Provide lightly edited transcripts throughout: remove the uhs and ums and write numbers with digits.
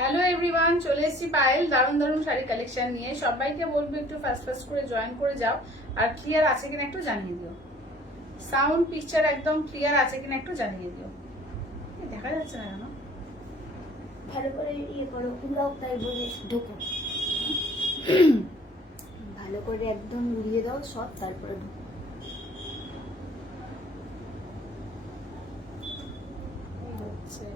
Hello everyone, চলে এসেছি পায়েল দারুণ দারুণ শাড়ি কালেকশন নিয়ে। সবাইকে বলবো একটু ফার্স্ট ফার্স্ট করে জয়েন করে যাও, আর ক্লিয়ার আছে কিনা একটু জানিয়ে দিও। সাউন্ড পিকচার একদম ক্লিয়ার আছে কিনা একটু জানিয়ে দিও। দেখা যাচ্ছে না কেন? ভালো করে ইয়ে করো, উড়াও, তাই বলে ঢোকো। ভালো করে একদম উড়িয়ে দাও সব, তারপরে ঢোকো। হচ্ছে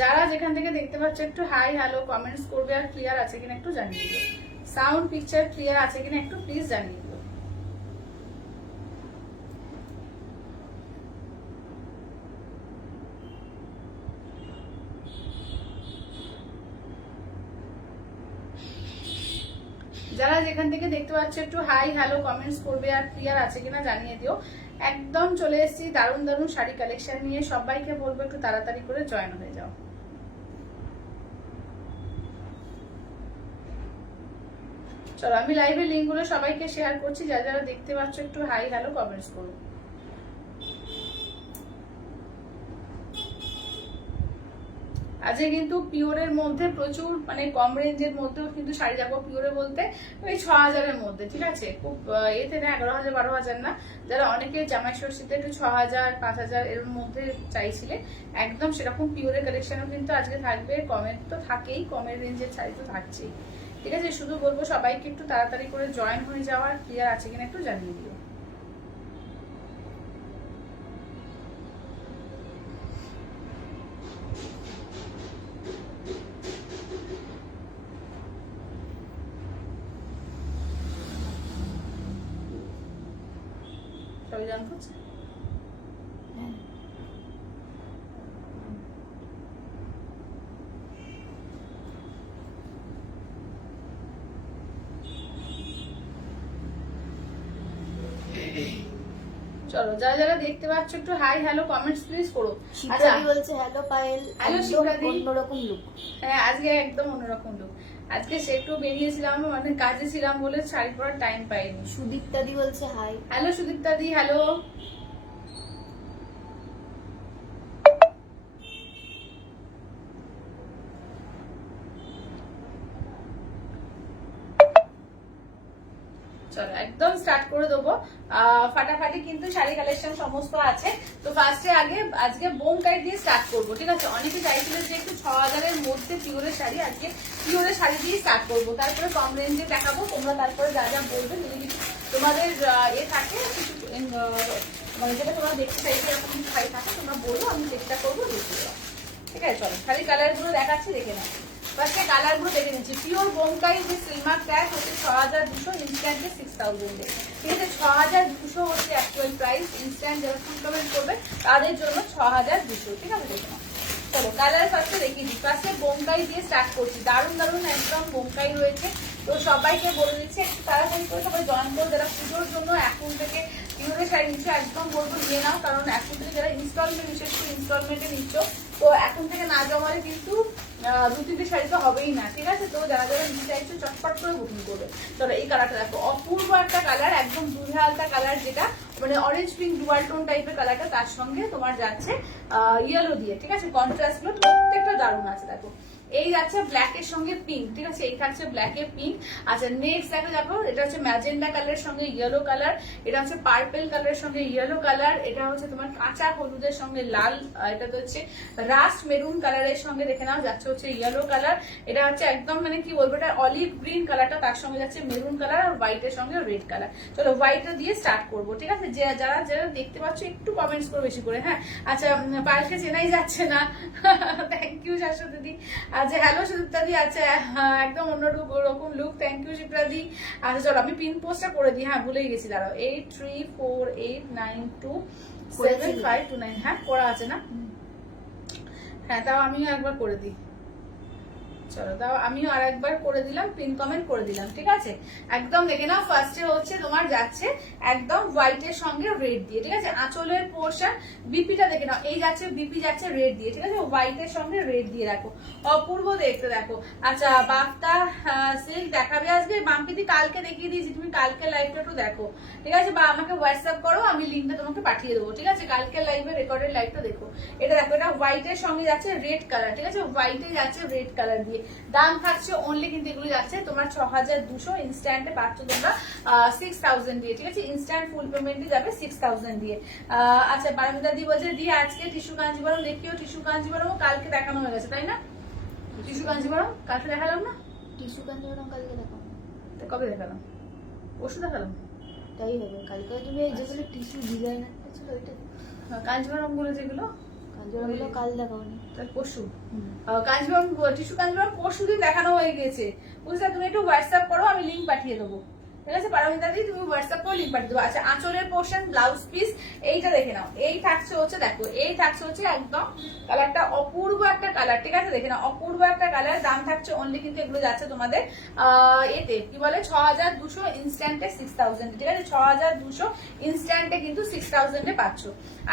যারা যেখান থেকে দেখতে পাচ্ছ একটু হাই হ্যালো কমেন্টস করবে, আর ক্লিয়ার আছে কিনা একটু জানিয়ে দিও। সাউন্ড পিকচার ক্লিয়ার আছে কিনা একটু প্লিজ জানিয়ে দিও। যারা যেখান থেকে দেখতে পাচ্ছ একটু হাই হ্যালো কমেন্টস করবে, আর ক্লিয়ার আছে কিনা জানিয়ে দিও। একদম চলে এসেছি দারুণ দারুণ শাড়ি কালেকশন নিয়ে। সবাইকে বলবো একটু তাড়াতাড়ি করে জয়েন হয়ে যাও। চলো আমি লাইভের লিঙ্ক গুলো সবাইকে শেয়ার করছি। যারা যারা দেখতে পাচ্ছ একটু হাই হ্যালো কমেন্টস করো। আজকে কিন্তু পিওরের মধ্যে প্রচুর মানে কম রেঞ্জের মধ্যেও কিন্তু শাড়ি যাবো। পিওরে বলতে ওই 6000-এর মধ্যে, ঠিক আছে? খুব এতে না 11,000 12,000 না। যারা অনেকে জামাই ষষ্ঠীতে একটু 6000 5000 এর মধ্যে চাইছিলে, একদম সেরকম পিওরের কালেকশনও কিন্তু আজকে থাকবে। কমের তো থাকেই, কমের রেঞ্জের শাড়ি তো থাকছেই, ঠিক আছে? শুধু বলবো সবাইকে একটু তাড়াতাড়ি করে জয়েন হয়ে যাওয়ার, ক্লিয়ার আছে কিনা একটু জানিয়ে দিও। সবাই জয়েন করছে? চলো যারা যারা দেখতে পাচ্ছ একটু হাই হ্যালো কমেন্টস প্লিজ করো। শিপ্রাদি বলছে হ্যালো পায়েল, হ্যালো একদম শিপ্রাদি। অন্যরকম লুক। হ্যাঁ আজকে একদম অন্যরকম লুক। আজকে সে একটু বেরিয়েছিলাম, মানে কাজে ছিলাম বলে শাড়ি পরার টাইম পাইনি। সুদীপ্তাদি বলছে হাই। হ্যালো সুদীপ্তা দি, হ্যালো। চলো একদম স্টার্ট করে দেবো। ফাটাফাটি কিন্তু শাড়ি কালেকশন সমস্ত আছে। তো ফার্স্টে আজকে বোমকাই দিয়ে স্টার্ট করবো, ঠিক আছে? অনেকে চাইছিল যে একটু 6000-এর মধ্যে পিওরের শাড়ি, আজকে পিওরের শাড়ি দিয়ে স্টার্ট করবো। তারপরে কম রেঞ্জে দেখাবো। তোমরা তারপরে যা যা বলবে, যদি কিছু তোমাদের থাকে কিছু মানে যেটা তোমরা দেখতে চাইবে, এরকম কিছু শাড়ি থাকে তোমরা বলো, আমি চেষ্টা করবো দেখতে দেওয়া। ঠিক আছে চলো শাড়ি কালার গুলো দেখাচ্ছি, দেখে নাও। ফার্স্টে কালার গুলো দেখে নিচ্ছি। পিওর বোমকাই যে সিলমার ট্যাগ হচ্ছে 6200, ইনস্ট্যান্টে 6000 এ, ঠিক আছে? 6200 হচ্ছে অ্যাকচুয়াল প্রাইস। ইনস্ট্যান্ট যারা ফুল পেমেন্ট করবে তাদের জন্য 6200, ঠিক আছে? দেখে নাও। চলো কালার ফার্স্টে দেখিয়ে দিই। ফার্স্টে বোমকাই দিয়ে স্টার্ট করছি। দারুণ দারুণ একদম বোমকাই রয়েছে। তো সবাইকে বলে দিচ্ছি একটু তাড়াতাড়ি করে সবাই জয়েন করো। যারা পুজোর জন্য এখন থেকে পিওরের শাড়ি নিচ্ছ, একদম বলবো নিয়ে নাও, কারণ এখন থেকে যারা ইনস্টলমেন্ট, বিশেষ করে ইনস্টলমেন্টে নিচ্ছ, তো এখন থেকে না জমালে কিন্তু 2-3 শাড়ি তো হবেই না, ঠিক আছে? তো যারা যারা নিতে চাইছো চটপট করে বুকিং করবে। চলো এই কালারটা দেখো, অপূর্ব একটা কালার, একদম দুধে হালকা কালার, যেটা মানে অরেঞ্জ পিঙ্ক ডুয়াল টোন টাইপের কালারটা, তার সঙ্গে তোমার যাচ্ছে ইয়েলো দিয়ে, ঠিক আছে? কন্ট্রাস্ট গুলো প্রত্যেকটা দারুণ আছে। দেখো এই যাচ্ছে ব্ল্যাকের সঙ্গে পিঙ্ক, ঠিক আছে? এই থাকছে ব্ল্যাক এর পিঙ্ক। আচ্ছা নেক্সট দেখো, এটা হচ্ছে ম্যাজেন্ডা কালারের সঙ্গে ইয়েলো কালার, এটা হচ্ছে পার্পেল কালারের সঙ্গে ইয়েলো কালার, এটা হচ্ছে তোমার কাঁচা হলুদের সঙ্গে লাল, এটা তো হচ্ছে রাস্ট মেরুন কালারের সঙ্গে, দেখে নাও, যাচ্ছে হচ্ছে ইয়েলো কালার। এটা হচ্ছে একদম মানে কি বলবো, এটা অলিভ গ্রিন কালারটা, তার সঙ্গে যাচ্ছে মেরুন কালার, আর হোয়াইটের সঙ্গে রেড কালার। চলো হোয়াইটটা দিয়ে স্টার্ট করবো, ঠিক আছে? যারা যারা দেখতে পাচ্ছ একটু কমেন্টস করো বেশি করে, হ্যাঁ? আচ্ছা পায়েলকে চেনাই যাচ্ছে না, থ্যাংক ইউ শাশ্বত দিদি। আচ্ছা হ্যালো সুদীপ্তা দি, আচ্ছা একদম অন্যরকম লুক, থ্যাংক ইউ শিপ্রা দি। আচ্ছা চলো আমি পিন পোস্টটা করে দিই, হ্যাঁ ভুলে গেছি, দাঁড়াও। 8348927529, হ্যাঁ করা আছে না? হ্যাঁ তাও আমিও একবার করে দিই। চলো দাও, আমিও আর একবার করে দিলাম, পিন কমেন্ট করে দিলাম, ঠিক আছে। একদম দেখে নাও, ফার্স্টে হচ্ছে তোমার যাচ্ছে একদম হোয়াইটের সঙ্গে রেড দিয়ে, ঠিক আছে। আঁচলের পোর্শন বিপিটা দেখে নাও, এই যাচ্ছে বিপি যাচ্ছে রেড দিয়ে, ঠিক আছে। হোয়াইটের সঙ্গে রেড দিয়ে রাখো, অপূর্ব দেখতে, দেখো। আচ্ছা বাফটা সিল্ক দেখাবে আজকে, বাম্পিদি কালকে দেখিয়ে দিয়েছি, তুমি কালকে লাইভটা একটু দেখো, ঠিক আছে, বা আমাকে হোয়াটসঅ্যাপ করো, আমি লিঙ্কটা তোমাকে পাঠিয়ে দেবো, ঠিক আছে। কালকে লাইভে রেকর্ডেড লাইভটা দেখো। এটা দেখো, এটা হোয়াইটের সঙ্গে যাচ্ছে রেড কালার, ঠিক আছে, হোয়াইটে যাচ্ছে রেড কালার দিয়ে। দাম থাকছে অনলি কিন্তু এগুলো যাচ্ছে তোমার 6200, ইনস্ট্যান্টে পাচ্ছ তোমরা 6000 দিয়ে, ঠিক আছে। ইনস্ট্যান্ট ফুল পেমেন্টে যাবে 6000 দিয়ে। আচ্ছা পারমিতা দি বলছে দি আজকে টিস্যু কাঞ্জিবরম দেখিও, টিস্যু কাঞ্জিবরম কালকে দেখানো হয়ে গেছে তাই না? টিস্যু কাঞ্জিবরম কালকে দেখালাম না? টিস্যু কাঞ্জিবরম কালকে দেখাবো। তা কবে দেখালাম? পরশু দেখালাম। তাই হবে, কালকে তুমি যেগুলো টিস্যু ডিজাইনার ছিল ওইটা কাঞ্জিবরম গুলো যেগুলো কাঞ্জিবরমগুলো কাল দেখাবো না, পরশু। কাঞ্জিবরম টিস্যু কাঞ্জিবরম পরশু দিন দেখানো হয়ে গেছে, বুঝলে। তুমি একটু হোয়াটসঅ্যাপ করো, আমি লিঙ্ক পাঠিয়ে দেবো, ঠিক আছে। পারমিতা দি তুমি হোয়াটসঅ্যাপ করে লিঙ্ক পাঠিয়ে দেবো। আচ্ছা আঁচলের পোর্শন ব্লাউজ পিস এইটা দেখে নাও, এই থাকছে হচ্ছে দেখো, এই থাকছে হচ্ছে একদম কালারটা অপূর্ব একটা কালার, ঠিক আছে, দেখে নাও অপূর্ব একটা কালার। দাম থাকছে অনলি কিন্তু এগুলো যাচ্ছে তোমাদের এতে কি বলে 6200, ইনস্ট্যান্টে 6000, ঠিক আছে। 6200 ইনস্ট্যান্টে কিন্তু 6000 এ পাচ্ছ।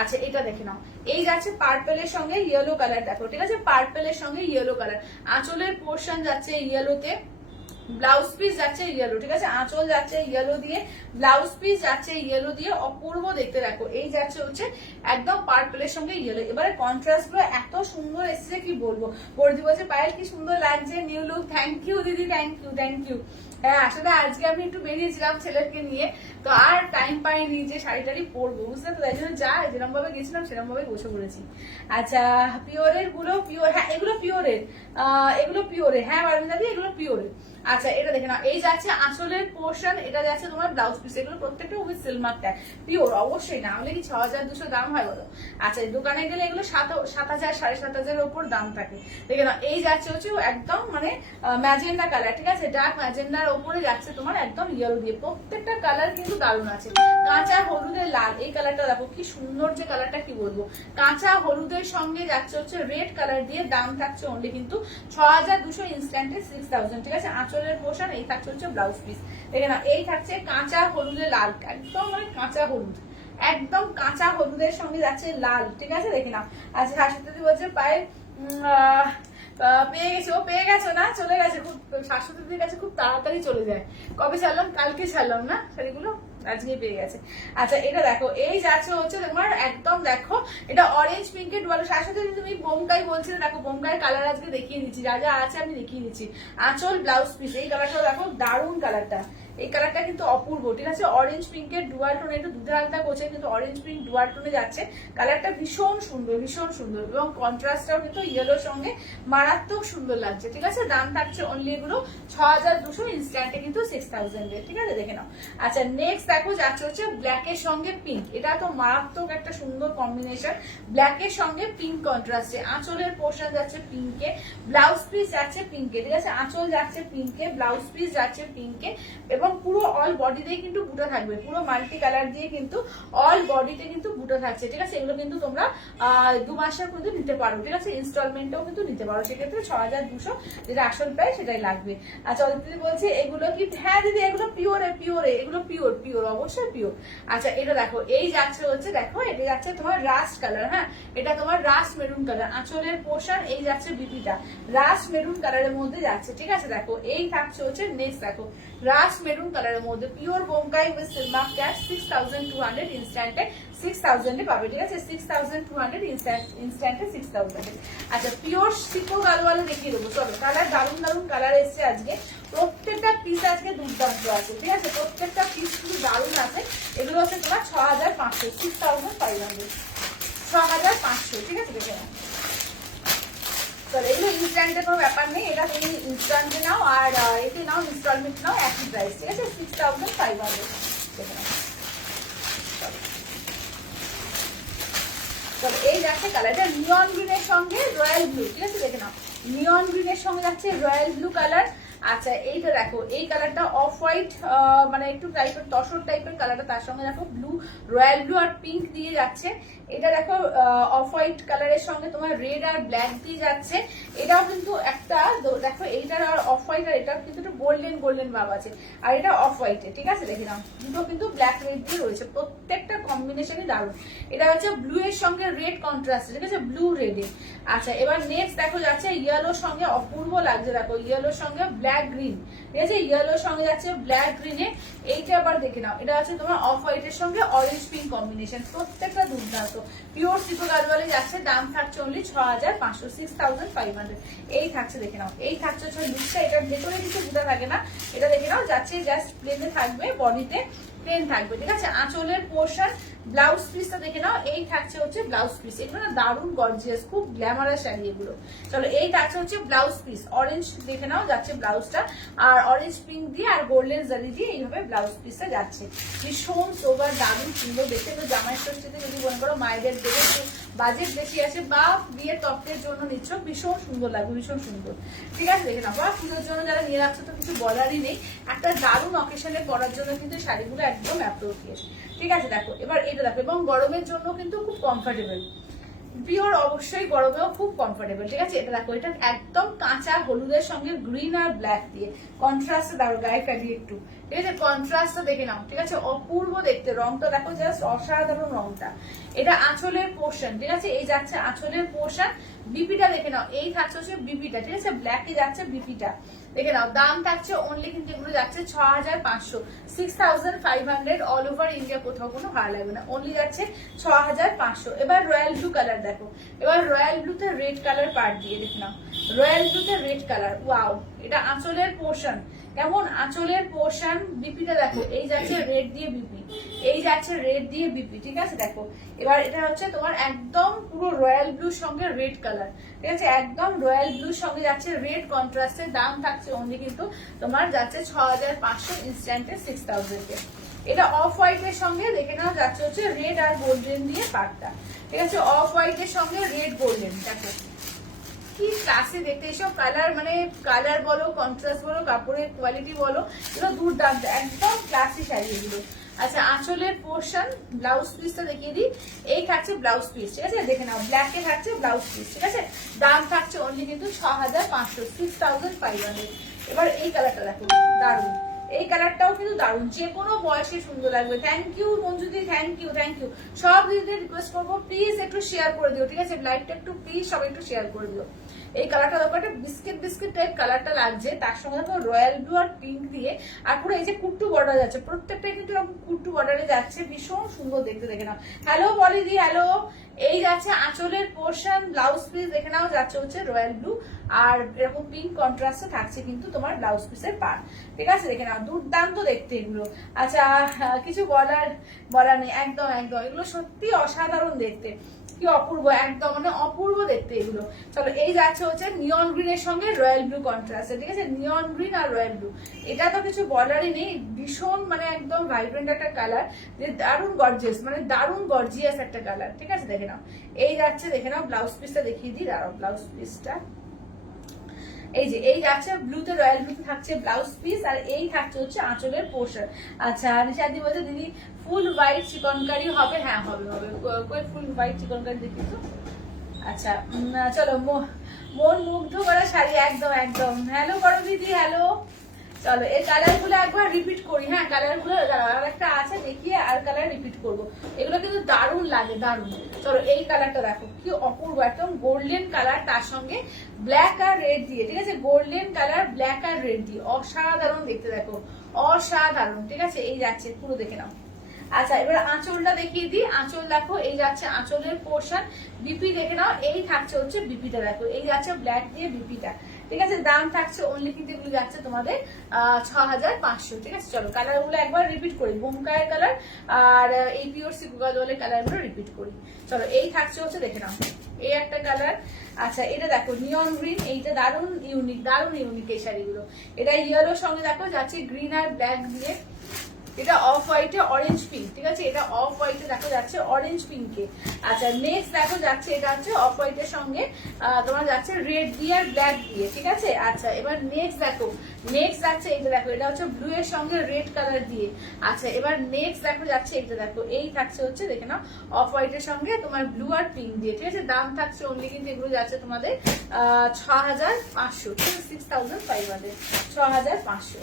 আচ্ছা এটা দেখে নাও, এই যাচ্ছে পার্পেলের সঙ্গে ইয়েলো কালার, দেখো, ঠিক আছে, পার্পেলের সঙ্গে ইয়েলো কালার। আঁচলের পোর্শন যাচ্ছে ইয়েলোতে, ব্লাউজ পিস যাচ্ছে ইয়েলো, ঠিক আছে। আঁচল যাচ্ছে ইয়েলো দিয়ে, ব্লাউজ পিস যাচ্ছে ইয়েলো দিয়ে, অপূর্ব দেখতে, দেখো। এই যাচ্ছে হচ্ছে একদম পার্পলের সঙ্গে ইয়েলো। এবারে কন্ট্রাস্ট গুলো এত সুন্দর এসেছে কি বলবো। বর্দি বলছে পায়েল কি সুন্দর লাগছে, নিউ লুক, থ্যাংক ইউ দিদি, থ্যাংক ইউ, থ্যাংক ইউ। হ্যাঁ আসলে আজকে আমি একটু বেরিয়েছিলাম ছেলেকে নিয়ে, তো আর টাইম পাইনি যে শাড়ি টাড়ি পরবো, বুঝলে তো, তাই জন্য যা যেরকম ভাবে গেছিলাম সেরকম ভাবে বসে পড়েছি। আচ্ছা পিওরের গুলো পিওর, হ্যাঁ এগুলো পিওরের, এগুলো পিওরের, হ্যাঁ পারমিতা দি এগুলো পিওরের। আচ্ছা এটা দেখে নাও, এই যাচ্ছে আঁচলের পোর্শন, এটা যাচ্ছে তোমার ব্লাউজ পিস, এগুলো প্রত্যেকটা উইথ সিলমার ট্যাগ, পিওর অবশ্যই, না হলে কি 6200 দাম হয় বলো। আচ্ছা দোকানে গেলে এগুলো 7000 7500 এর উপর দাম থাকে, দেখে নাও। এই যাচ্ছে হচ্ছে একদম মানে ম্যাজেন্ডা কালার, ঠিক আছে, ডার্ক ম্যাজেন্ডার উপরে যাচ্ছে তোমার একদম ইয়েলো দিয়ে। প্রত্যেকটা কালার কিন্তু দারুণ আছে। কাঁচা হলুদের লাল, এই কালারটা দেখো কি সুন্দর, যে কালারটা কি বলবো, কাঁচা হলুদের সঙ্গে যাচ্ছে হচ্ছে রেড কালার দিয়ে। দাম থাকছে অনলি কিন্তু 6200, ইনস্ট্যান্টে 6000, ঠিক আছে। আঁচলের পোর্শন এই থাকছে হচ্ছে ব্লাউজ পিস, দেখে না, এই থাকছে কাঁচা হলুদের লাল, একদম মানে কাঁচা হলুদ, একদম কাঁচা হলুদের সঙ্গে যাচ্ছে লাল, ঠিক আছে, দেখে নাও। আচ্ছা হাসিতে বলছে পায়ে পেয়ে গেছে, ও পেয়ে গেছো না, চলে গেছে খুব, শাশুড়িদের কাছে খুব তাড়াতাড়ি চলে যায়। কবে ছাড়লাম? কালকে ছাড়লাম না শাড়িগুলো, আজকে পেয়ে গেছে। আচ্ছা এটা দেখো, এই যাচ্ছে হচ্ছে তোমার একদম দেখো, এটা অরেঞ্জ পিঙ্কের ডুয়ালো। শাশুড়ি তুমি বোমকাই বলছিলে, দেখো বোমকাই কালার আজকে দেখিয়ে দিচ্ছি, যা যা আছে আমি দেখিয়ে দিচ্ছি। আঁচল ব্লাউজ পিস, এই কালারটা দেখো, দারুণ কালারটা, এই কালারটা কিন্তু অপূর্ব, ঠিক আছে। অরেঞ্জ পিঙ্কের ডুয়াল টোনে, একটু দুধে হালকা করছে কিন্তু অরেঞ্জ পিঙ্ক ডুয়াল টোনে যাচ্ছে, কালারটা ভীষণ সুন্দর, ভীষণ সুন্দর, এবং কন্ট্রাস্টটাও কিন্তু ইয়েলোর সঙ্গে মারাত্মক সুন্দর লাগছে, ঠিক আছে। দাম থাকছে অনলি এগুলো 6200, ইনস্ট্যান্টে কিন্তু 6000 এর, ঠিক আছে, দেখে নাও। আচ্ছা নেক্সট দেখো যাচ্ছে হচ্ছে ব্ল্যাকের সঙ্গে পিঙ্ক, এটা তো মারাত্মক একটা সুন্দর কম্বিনেশন, ব্ল্যাকের সঙ্গে পিঙ্ক কন্ট্রাস্টে। আঁচলের পোর্শন যাচ্ছে পিঙ্কে, ব্লাউজ পিস যাচ্ছে পিঙ্কে, ঠিক আছে। আঁচল যাচ্ছে পিঙ্কে, ব্লাউজ পিস যাচ্ছে পিঙ্কে, এবং পুরো অল বডিতেই কিন্তু বুটা থাকবে, পুরো মাল্টি কালার দিয়ে কিন্তু অল বডিতে কিন্তু বুটা থাকছে, ঠিক আছে। এগুলো কিন্তু তোমরা 2 মাসের কিন্তু নিতে পারো, ঠিক আছে, ইনস্টলমেন্টেও কিন্তু নিতে পারো, সেক্ষেত্রে 6200 যেটা আসল প্রাইস সেটাই লাগবে। আচ্ছা অদিতি বলছে এগুলো কি, হ্যাঁ দিদি এগুলো পিওরে, পিওরে, এগুলো পিওর, পিওর অবশ্যই পিওর। আচ্ছা এটা দেখো, এই যাচ্ছে হচ্ছে দেখো, এটা যাচ্ছে তোমার রাস্ট কালার, হ্যাঁ এটা তোমার রাস্ট মেরুন কালার। আঁচলের পোর্শন এই যাচ্ছে বিপিটা রাস্ট মেরুন কালারের মধ্যে যাচ্ছে, ঠিক আছে। দেখো এই থাকছে হচ্ছে নেক্সট, দেখো রাস্ট মেরুন কালারের মধ্যে pure Bomkai with Silk Mark tag, 6200, ইনস্ট্যান্টে 6000 এ পাবে, ঠিক আছে। 6200, ইনস্ট্যান্টে 6000 এ। আচ্ছা পিওর সিকো গালওয়ালে দেখিয়ে দেবো, চলো। কালার দারুণ দারুণ কালার এসছে আজকে, প্রত্যেকটা পিস আজকে দুর্দান্ত আছে, ঠিক আছে, প্রত্যেকটা পিস খুব দারুণ আছে। এগুলো হচ্ছে তোমার 6500, 6500, 6500, ঠিক আছে, দেখে নাও। চলো এগুলো ইনস্ট্যান্টের কোনো ব্যাপার নেই, এটা তুমি ইনস্ট্যান্টে নাও আর এতে নাও ইনস্টলমেন্ট নাও, একই প্রাইস, ঠিক আছে, 6500, দেখে নাও। চলো এই যাচ্ছে কালার, এটা নিয়ন গ্রিনের সঙ্গে রয়্যাল ব্লু, ঠিক আছে, দেখে নাও। নিয়ন গ্রিনের সঙ্গে যাচ্ছে রয়্যাল ব্লু কালার। আচ্ছা এইটা দেখো, এই কালারটা অফ হোয়াইট, মানে একটু টাইপের তসর টাইপের কালারটা, তার সঙ্গে দেখো ব্লু, রয়্যাল ব্লু আর পিঙ্ক দিয়ে যাচ্ছে। এটা দেখো অফ হোয়াইট কালারের সঙ্গে তোমার রেড আর ব্ল্যাক দিয়ে যাচ্ছে। এটাও কিন্তু একটা দেখো, এইটার আর অফ হোয়াইট আর এটাও কিন্তু একটা গোল্ডেন গোল্ডেন ভাব আছে, আর এটা অফ হোয়াইটে, ঠিক আছে দেখে নাও। দুটো কিন্তু ব্ল্যাক রেড দিয়ে রয়েছে, প্রত্যেকটা কম্বিনেশনই দারুণ। এটা হচ্ছে ব্লু এর সঙ্গে রেড কন্ট্রাস্ট, ঠিক আছে, ব্লু রেডে। আচ্ছা এবার নেক্সট দেখো যাচ্ছে ইয়েলোর সঙ্গে, অপূর্ব লাগছে দেখো, ইয়েলোর সঙ্গে ব্ল্যাক গ্রিন, ঠিক আছে, ইয়েলোর সঙ্গে যাচ্ছে ব্ল্যাক গ্রিনে। এইটা আবার দেখে নাও, এটা হচ্ছে তোমার অফ হোয়াইটের সঙ্গে অরেঞ্জ পিঙ্ক কম্বিনেশন, প্রত্যেকটা দুর্দান্ত। পিওর সিকো গার্ডওয়ালে যাচ্ছে, দাম থাকছে অনলি 6500, 6500 এই থাকছে, দেখে নাও। এই থাকছে হচ্ছে লুকটা, এটার ভেতরে কিছু বুটা থাকে না, এটা দেখে নাও যাচ্ছে জাস্ট প্লেনে থাকবে, বডিতে প্লেন থাকবে, ঠিক আছে। আঁচলের পোর্শন, ব্লাউজ পিসটা দেখে নাও, এই থাকছে হচ্ছে ব্লাউজ পিস। এগুলো না দারুণ গর্জিয়াস, খুব গ্ল্যামারাস শাড়ি এগুলো। চলো এই থাকছে হচ্ছে ব্লাউজ পিস, অরেঞ্জ দেখে নাও যাচ্ছে ব্লাউজটা, আর অরেঞ্জ পিঙ্ক দিয়ে আর গোল্ডেন জারি দিয়ে এইভাবে ব্লাউজ পিসটা যাচ্ছে। ভীষণ সোবার, দারুণ সুন্দর দেখতে। তো জামাই ষষ্ঠীতে যদি মনে করো মায়েদের দেখে একটু বাজেট বেশি আছে বা বিয়ের তত্ত্বের জন্য নিচ্ছ, ভীষণ সুন্দর লাগবে, ভীষণ সুন্দর, ঠিক আছে দেখে নাও। বা পুজোর জন্য যারা নিয়ে রাখছো তো কিছু বলারই নেই, একটা দারুণ অকেশনে পরার জন্য কিন্তু শাড়িগুলো একদম অ্যাপ্রোপ্রিয়েট, ঠিক আছে। দেখো এবার এটা দেখো, এবং গরমের জন্য কিন্তু খুব কমফোর্টেবল, পিওর অবশ্যই গরমেও খুব কমফোর্টেবল, ঠিক আছে। এটা দেখো, এটা একদম কাঁচা হলুদের সঙ্গে গ্রিন আর ব্ল্যাক দিয়ে কন্ট্রাস্ট দাও, গায়ে কাটিয়ে একটু, ঠিক আছে, কন্ট্রাস্টটা দেখে নাও, ঠিক আছে, অপূর্ব দেখতে। রংটা দেখো জাস্ট অসাধারণ রংটা। এটা আঁচলের পোর্শন, ঠিক আছে, এই যাচ্ছে আঁচলের পোর্শন। বিপিটা দেখে নাও, এই থাকছে হচ্ছে বিপিটা, ঠিক আছে, ব্ল্যাকে যাচ্ছে বিপিটা, দেখে নাও। দাম থাকছে অনলি কিন্তু এগুলো যাচ্ছে 6500, 6500 অল ওভার ইন্ডিয়া, কোথাও কোনো ভাড়া লাগবে না, অনলি যাচ্ছে 6500। এবার রয়্যাল ব্লু কালার দেখো, এবার রয়্যাল ব্লুতে রেড কালার পার্ট দিয়ে, দেখে নাও, রয়্যাল ব্লুতে রেড কালার, ওয়াও। এটা আঁচলের পোর্শন, কেমন আঁচলের পোর্শন, বিপিটা দেখো, এই যাচ্ছে রেড দিয়ে বিপি, এই যাচ্ছে রেড দিয়ে বিপি, ঠিক আছে দেখো। এবার এটা হচ্ছে তোমার একদম পুরো রয়্যাল ব্লুর সঙ্গে রেড কালার, ঠিক আছে, একদম রয়্যাল ব্লুর সঙ্গে যাচ্ছে রেড কন্ট্রাস্টের। দাম থাকছে অনলি কিন্তু তোমার যাচ্ছে 6500, ইনস্ট্যান্টে 6000 এ। এটা অফ হোয়াইটের সঙ্গে দেখে নাও যাচ্ছে হচ্ছে রেড আর গোল্ডেন দিয়ে পাটটা, ঠিক আছে, অফ হোয়াইটের সঙ্গে রেড গোল্ডেন। দেখো কি ক্লাসে দেখতে, এসব কালার মানে কালার বলো, কন্ট্রাস্ট বলো, কাপড়ের কোয়ালিটি বলো, এগুলো দুর্দান্ত, একদম ক্লাসি শাড়ি এগুলো। আচ্ছা আঁচলের পোর্শন, ব্লাউজ পিসটা দেখিয়ে দিই, এই থাকছে ব্লাউজ পিস, ঠিক আছে, দেখে নাও, ব্ল্যাকে থাকছে ব্লাউজ পিস, ঠিক আছে। দাম থাকছে অনলি কিন্তু 6500, 6500। এবার এই কালারটা দেখো, দারুণ, এই কালারটাও কিন্তু দারুণ, যে কোনো বয়সে সুন্দর লাগবে। থ্যাংক ইউ মঞ্জুদি, থ্যাংক ইউ, থ্যাংক ইউ। সব দিদিদের রিকোয়েস্ট করবো প্লিজ একটু শেয়ার করে দিও, ঠিক আছে, লাইভটা একটু প্লিজ সবাই একটু শেয়ার করে দিও। এই কালারটা দেখো, একটা বিস্কিট বিস্কিট টাইপ কালারটা লাগছে, তার সঙ্গে দেখো রয়্যাল ব্লু আর পিঙ্ক দিয়ে, আর পুরো এই যে কুট্টু বর্ডার যাচ্ছে, প্রত্যেকটাই কিন্তু এরকম কুট্টু বর্ডারে যাচ্ছে, ভীষণ সুন্দর দেখতে, দেখে নাও। Hello পলিদি, hello. এই যাচ্ছে আঁচলের পোর্শন, ব্লাউজ পিস দেখে নাও যাচ্ছে হচ্ছে রয়্যাল ব্লু আর এরকম পিঙ্ক কন্ট্রাস্টে থাকছে কিন্তু তোমার ব্লাউজ পিসের পার, ঠিক আছে, দেখে নাও, দুর্দান্ত দেখতে এগুলো। আচ্ছা কিছু বলার নেই, একদম একদম, এগুলো সত্যি অসাধারণ দেখতে, কি অপূর্ব, একদম মানে অপূর্ব দেখতে এগুলো। চলো এই যাচ্ছে হচ্ছে নিয়ন গ্রিনের সঙ্গে রয়্যাল ব্লু কন্ট্রাস্ট, ঠিক আছে, নিয়ন গ্রিন আর রয়্যাল ব্লু, এটা তো কিছু বলারই নেই, ভীষণ মানে একদম ভাইব্রেন্ট একটা কালার, যে দারুণ গর্জিয়াস, মানে দারুণ গর্জিয়াস একটা কালার, ঠিক আছে, দেখে নাও। এই যাচ্ছে দেখে নাও, ব্লাউজ পিসটা দেখিয়ে দিই, দাঁড়াও, ব্লাউজ পিসটা এই যে, এই যাচ্ছে ব্লুতে, রয়্যাল ব্লুতে থাকছে ব্লাউজ পিস, আর এই থাকছে হচ্ছে আঁচলের পোর্শন। আচ্ছা নিশাদি বলছে দিদি ফুল হোয়াইট চিকনকারি হবে, হ্যাঁ হবে হবে, কই ফুল হোয়াইট চিকনকারি দেখি তো। আচ্ছা চলো, মন মুগ্ধ করা শাড়ি, একদম একদম। হ্যালো বড় দিদি, হ্যালো। চলো এই কালার গুলো একবার রিপিট করি, হ্যাঁ কালার গুলো আর একটা আছে দেখিয়ে আর কালার রিপিট করবো, এগুলো কিন্তু দারুণ লাগে, দারুণ। চলো এই কালারটা দেখো কি অপূর্ব, একদম গোল্ডেন কালার, তার সঙ্গে ব্ল্যাক আর রেড দিয়ে, ঠিক আছে, গোল্ডেন কালার ব্ল্যাক আর রেড দিয়ে, অসাধারণ দেখতে, দেখো অসাধারণ, ঠিক আছে। এই যাচ্ছে পুরো দেখে নাও। আচ্ছা এবার আঁচলটা দেখিয়ে দিই, আঁচল দেখো, এই যাচ্ছে আঁচলের পোর্শন, বিপি দেখে নাও, এই থাকছে হচ্ছে বিপিটা দেখো, এই যাচ্ছে ব্ল্যাক দিয়ে বিপিটা, ঠিক আছে। দাম থাকছে অনলি কিন্তু এগুলো যাচ্ছে তোমাদের 6500, ঠিক আছে। চলো কালার গুলো একবার রিপিট করি, বোমকায়ের কালার আর এই পিওর সিকুয়ালের কালার গুলো রিপিট করি। চলো এই থাকছে হচ্ছে দেখে নাও, এই একটা কালার। আচ্ছা এটা দেখো নিয়ন গ্রিন, এইটা দারুণ ইউনিক, দারুণ ইউনিক এই শাড়িগুলো। এটা ইয়েলোর সঙ্গে দেখো যাচ্ছে গ্রিন আর ব্ল্যাক দিয়ে, এটা অফ হোয়াইটে অরেঞ্জ পিঙ্ক, ঠিক আছে, এটা অফ হোয়াইটে দেখো যাচ্ছে অরেঞ্জ পিঙ্কে। আচ্ছা নেক্সট দেখো যাচ্ছে এটা হচ্ছে অফ হোয়াইটের সঙ্গে তোমার যাচ্ছে রেড দিয়ে আর ব্ল্যাক দিয়ে, ঠিক আছে। আচ্ছা এবার নেক্সট দেখো, নেক্সট যাচ্ছে এটা দেখো, এটা হচ্ছে ব্লু এর সঙ্গে রেড কালার দিয়ে। আচ্ছা এবার নেক্সট দেখো যাচ্ছে এটা দেখো, এই থাকছে হচ্ছে দেখে নাও অফ হোয়াইটের সঙ্গে তোমার ব্লু আর পিঙ্ক দিয়ে, ঠিক আছে। দাম থাকছে অনলি কিন্তু এগুলো যাচ্ছে তোমাদের 6500, 6500, 6500।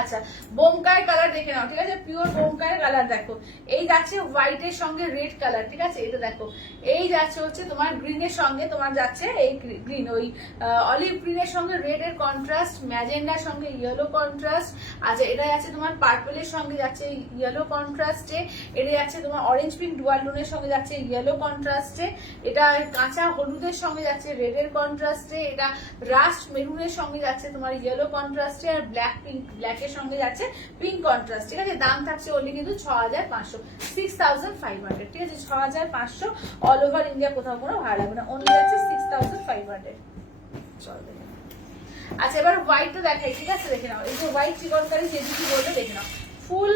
আচ্ছা বোমকায় কালার দেখে নাও, ঠিক আছে, পিওর বোমকায় কালার দেখো, এই যাচ্ছে হোয়াইটের সঙ্গে রেড কালার, ঠিক আছে, এটা দেখো এই যাচ্ছে হচ্ছে তোমার গ্রিনের সঙ্গে তোমার যাচ্ছে এই গ্রিন, ওই অলিভ গ্রিনের সঙ্গে রেড এর কন্ট্রাস্ট, ম্যাজেন্ডার সঙ্গে ইয়েলো কন্ট্রাস্ট। আচ্ছা এটা যাচ্ছে তোমার পার্পলের সঙ্গে যাচ্ছে ইয়েলো কন্ট্রাস্টে, এটা যাচ্ছে তোমার অরেঞ্জ পিঙ্ক ডুয়াল টোনের সঙ্গে যাচ্ছে ইয়েলো কন্ট্রাস্টে, এটা কাঁচা হলুদের সঙ্গে যাচ্ছে রেড এর কন্ট্রাস্টে, এটা রাস্ট মেরুনের সঙ্গে যাচ্ছে তোমার ইয়েলো কন্ট্রাস্টে, আর ব্ল্যাক পিঙ্ক ব্ল্যাক এর সঙ্গে যাচ্ছে পিঙ্ক কন্ট্রাস্ট, ঠিক আছে। দাম থাকছে অনলি কিন্তু 6500, 6500, ঠিক আছে, 6500 অল ওভার ইন্ডিয়া, কোথাও কোনো ভাড়া লাগবে না, অনলি যাচ্ছে 6500। চল দেখে নাও। আচ্ছা এবার হোয়াইটটা দেখাই, ঠিক আছে, দেখে নাও, এই যে হোয়াইট চিকনকারি যেদিকে বলবে দেখে নাও, ফুল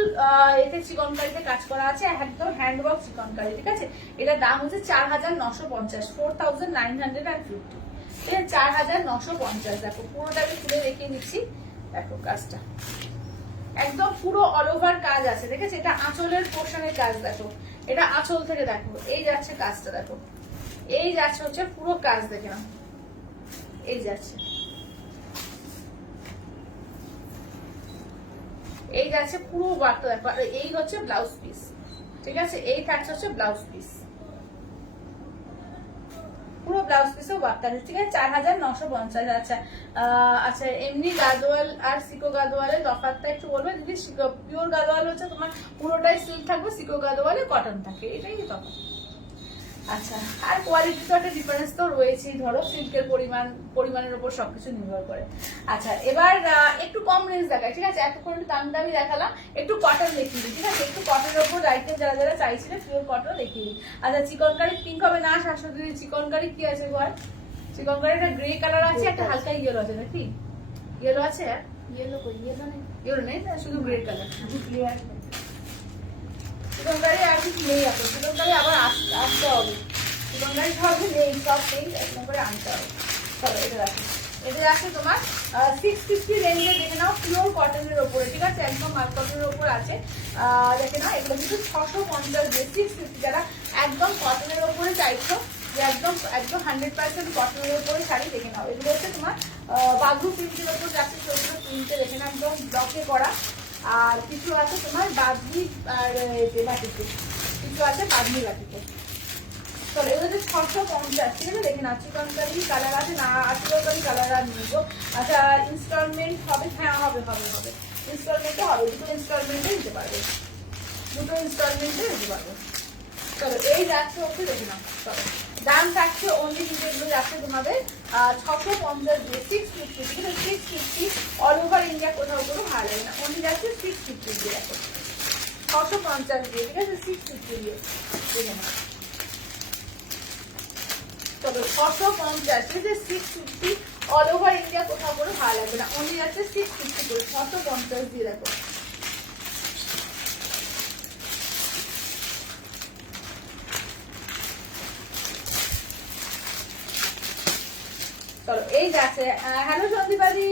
এতে চিকনকারিতে কাজ করা আছে, একদম হ্যান্ডওয়ার্ক চিকনকারি, ঠিক আছে। এটার দাম হচ্ছে 4950, 4950, ঠিক আছে, 4950। দেখো পুরোটা আমি খুলে দেখিয়ে দিচ্ছি, দেখো কাজটা একদম পুরো অল ওভার কাজ আছে, ঠিক আছে। এটা আঁচলের পোর্শনের কাজ দেখো, এটা আঁচল থেকে দেখো এই যাচ্ছে কাজটা দেখো, এই যাচ্ছে হচ্ছে পুরো কাজ দেখে নাও, এই যাচ্ছে, এই যাচ্ছে পুরো ওয়ার্কটা দেখো, আর এই হচ্ছে ব্লাউজ পিস, ঠিক আছে, এই থাকছে হচ্ছে ব্লাউজ পিস, পুরো ব্লাউজ পিসে ওয়ার্ক আছে, ঠিক আছে, 4950। আচ্ছা আচ্ছা এমনি গাদোয়াল আর সিকো গাদোয়ালের তফাৎটা একটু বলবে দিদি? পিওর গাদোয়াল হচ্ছে তোমার পুরোটাই সিল্ক থাকবে, সিকো গাদোয়ালে কটন থাকে, এটাই তফাৎ। আচ্ছা আর কোয়ালিটি তো একটা ডিফারেন্স তো রয়েছেই, ধরো সিল্কের পরিমাণের উপর সবকিছু নির্ভর করে। আচ্ছা এবার একটু কম রেঞ্জ দেখায়, ঠিক আছে, এতক্ষণ দামি দামি দেখালাম, একটু কটন দেখিয়ে দিই, ঠিক আছে, একটু কটনের উপর আইটেম যারা যারা চাইছিলে পিওর কটন দেখিয়ে দিই। আচ্ছা চিকনকারি পিঙ্ক হবে না শাশুড়ি? চিকনকারি কি আছে বল? চিকনকারি একটা গ্রে কালার আছে, একটা হালকা ইয়েলো আছে নাকি? ইয়েলো আছে? ইয়েলো কই? ইয়েলো নেই, ইয়েলো নেই, শুধু গ্রে কালার, ক্লিয়ার। চিকনকারি আর কিছু নেই এখন, চিকনকারি আবার আসতে হবে, চিকনকারি সব নেই, সব নেই, এরকম করে আনতে হবে। চলো এটা রাখো, এটা রাখছে তোমার 650 রেঞ্জে, দেখে নাও পিওর কটনের ওপরে, ঠিক আছে, একদম মাল কটনের ওপর আছে, দেখে নাও এগুলো কিন্তু 650 দিয়ে 650, যারা একদম কটনের ওপরে চাইছো যে একদম একদম 100% কটনের ওপরে শাড়ি, দেখে নাও এগুলো হচ্ছে তোমার বাগরু প্রিন্টের ওপর যাচ্ছে, ছোট প্রিন্টে দেখে নাও একদম ব্লকে করা, আর কিছু আছে তোমার বাদনি আর বাটিতে, কিছু আছে বাদনি বাটিতে। চলো এগুলো হচ্ছে 650, ঠিক আছে, দেখে না চিকনকারি কালার আছে না, চিকনকারি কালার আর নিব। আচ্ছা ইনস্টলমেন্ট হবে? হ্যাঁ হবে হবে হবে, ইনস্টলমেন্টে হবে, দুটো ইনস্টলমেন্টে নিতে পারবে, দুটো ইনস্টলমেন্টে নিতে পারবে। চলো এই যাচ্ছে হচ্ছে দেখে নাও, চলো দাম থাকছে অনলি কিন্তু এগুলো যাচ্ছে তোমাদের 650 দিয়ে 650, ঠিক আছে, 650 অল ওভার ইন্ডিয়া, কোথাও কোনো ভালো লাগে না, অনলি যাচ্ছে 650 দিয়ে, দেখো 650 দিয়ে, ঠিক আছে, 650 দিয়ে দেখে নাও। চলো 650, ঠিক আছে, 650 অল ওভার ইন্ডিয়া, কোথাও কোনো ভালো লাগবে না, অনলি যাচ্ছে 650 করে, 650 দিয়ে দেখো। চলো এই যাচ্ছে, হ্যালো সন্দীপাদি,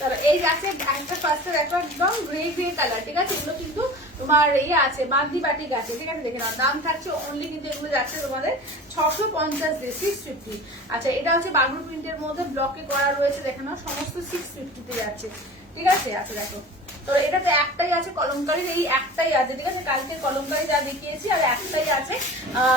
চলো এই যাচ্ছে একটা ফার্স্টে দেখো একদম গ্রে গ্রে কালার, ঠিক আছে, এগুলো কিন্তু তোমার ইয়ে আছে বান্দি বাটিক আছে, ঠিক আছে, দেখে নাও দাম থাকছে অনলি কিন্তু এগুলো যাচ্ছে তোমাদের 650 দিয়ে 650। আচ্ছা এটা হচ্ছে বাগরু প্রিন্টের মধ্যে ব্লকে করা রয়েছে, দেখে নাও সমস্ত 650 তে যাচ্ছে, ঠিক আছে। আচ্ছা দেখো তো এটাতে একটাই আছে কলমকারি, এই একটাই আছে, ঠিক আছে, কালকে কলমকারি যা দেখিয়েছি আর একটাই আছে,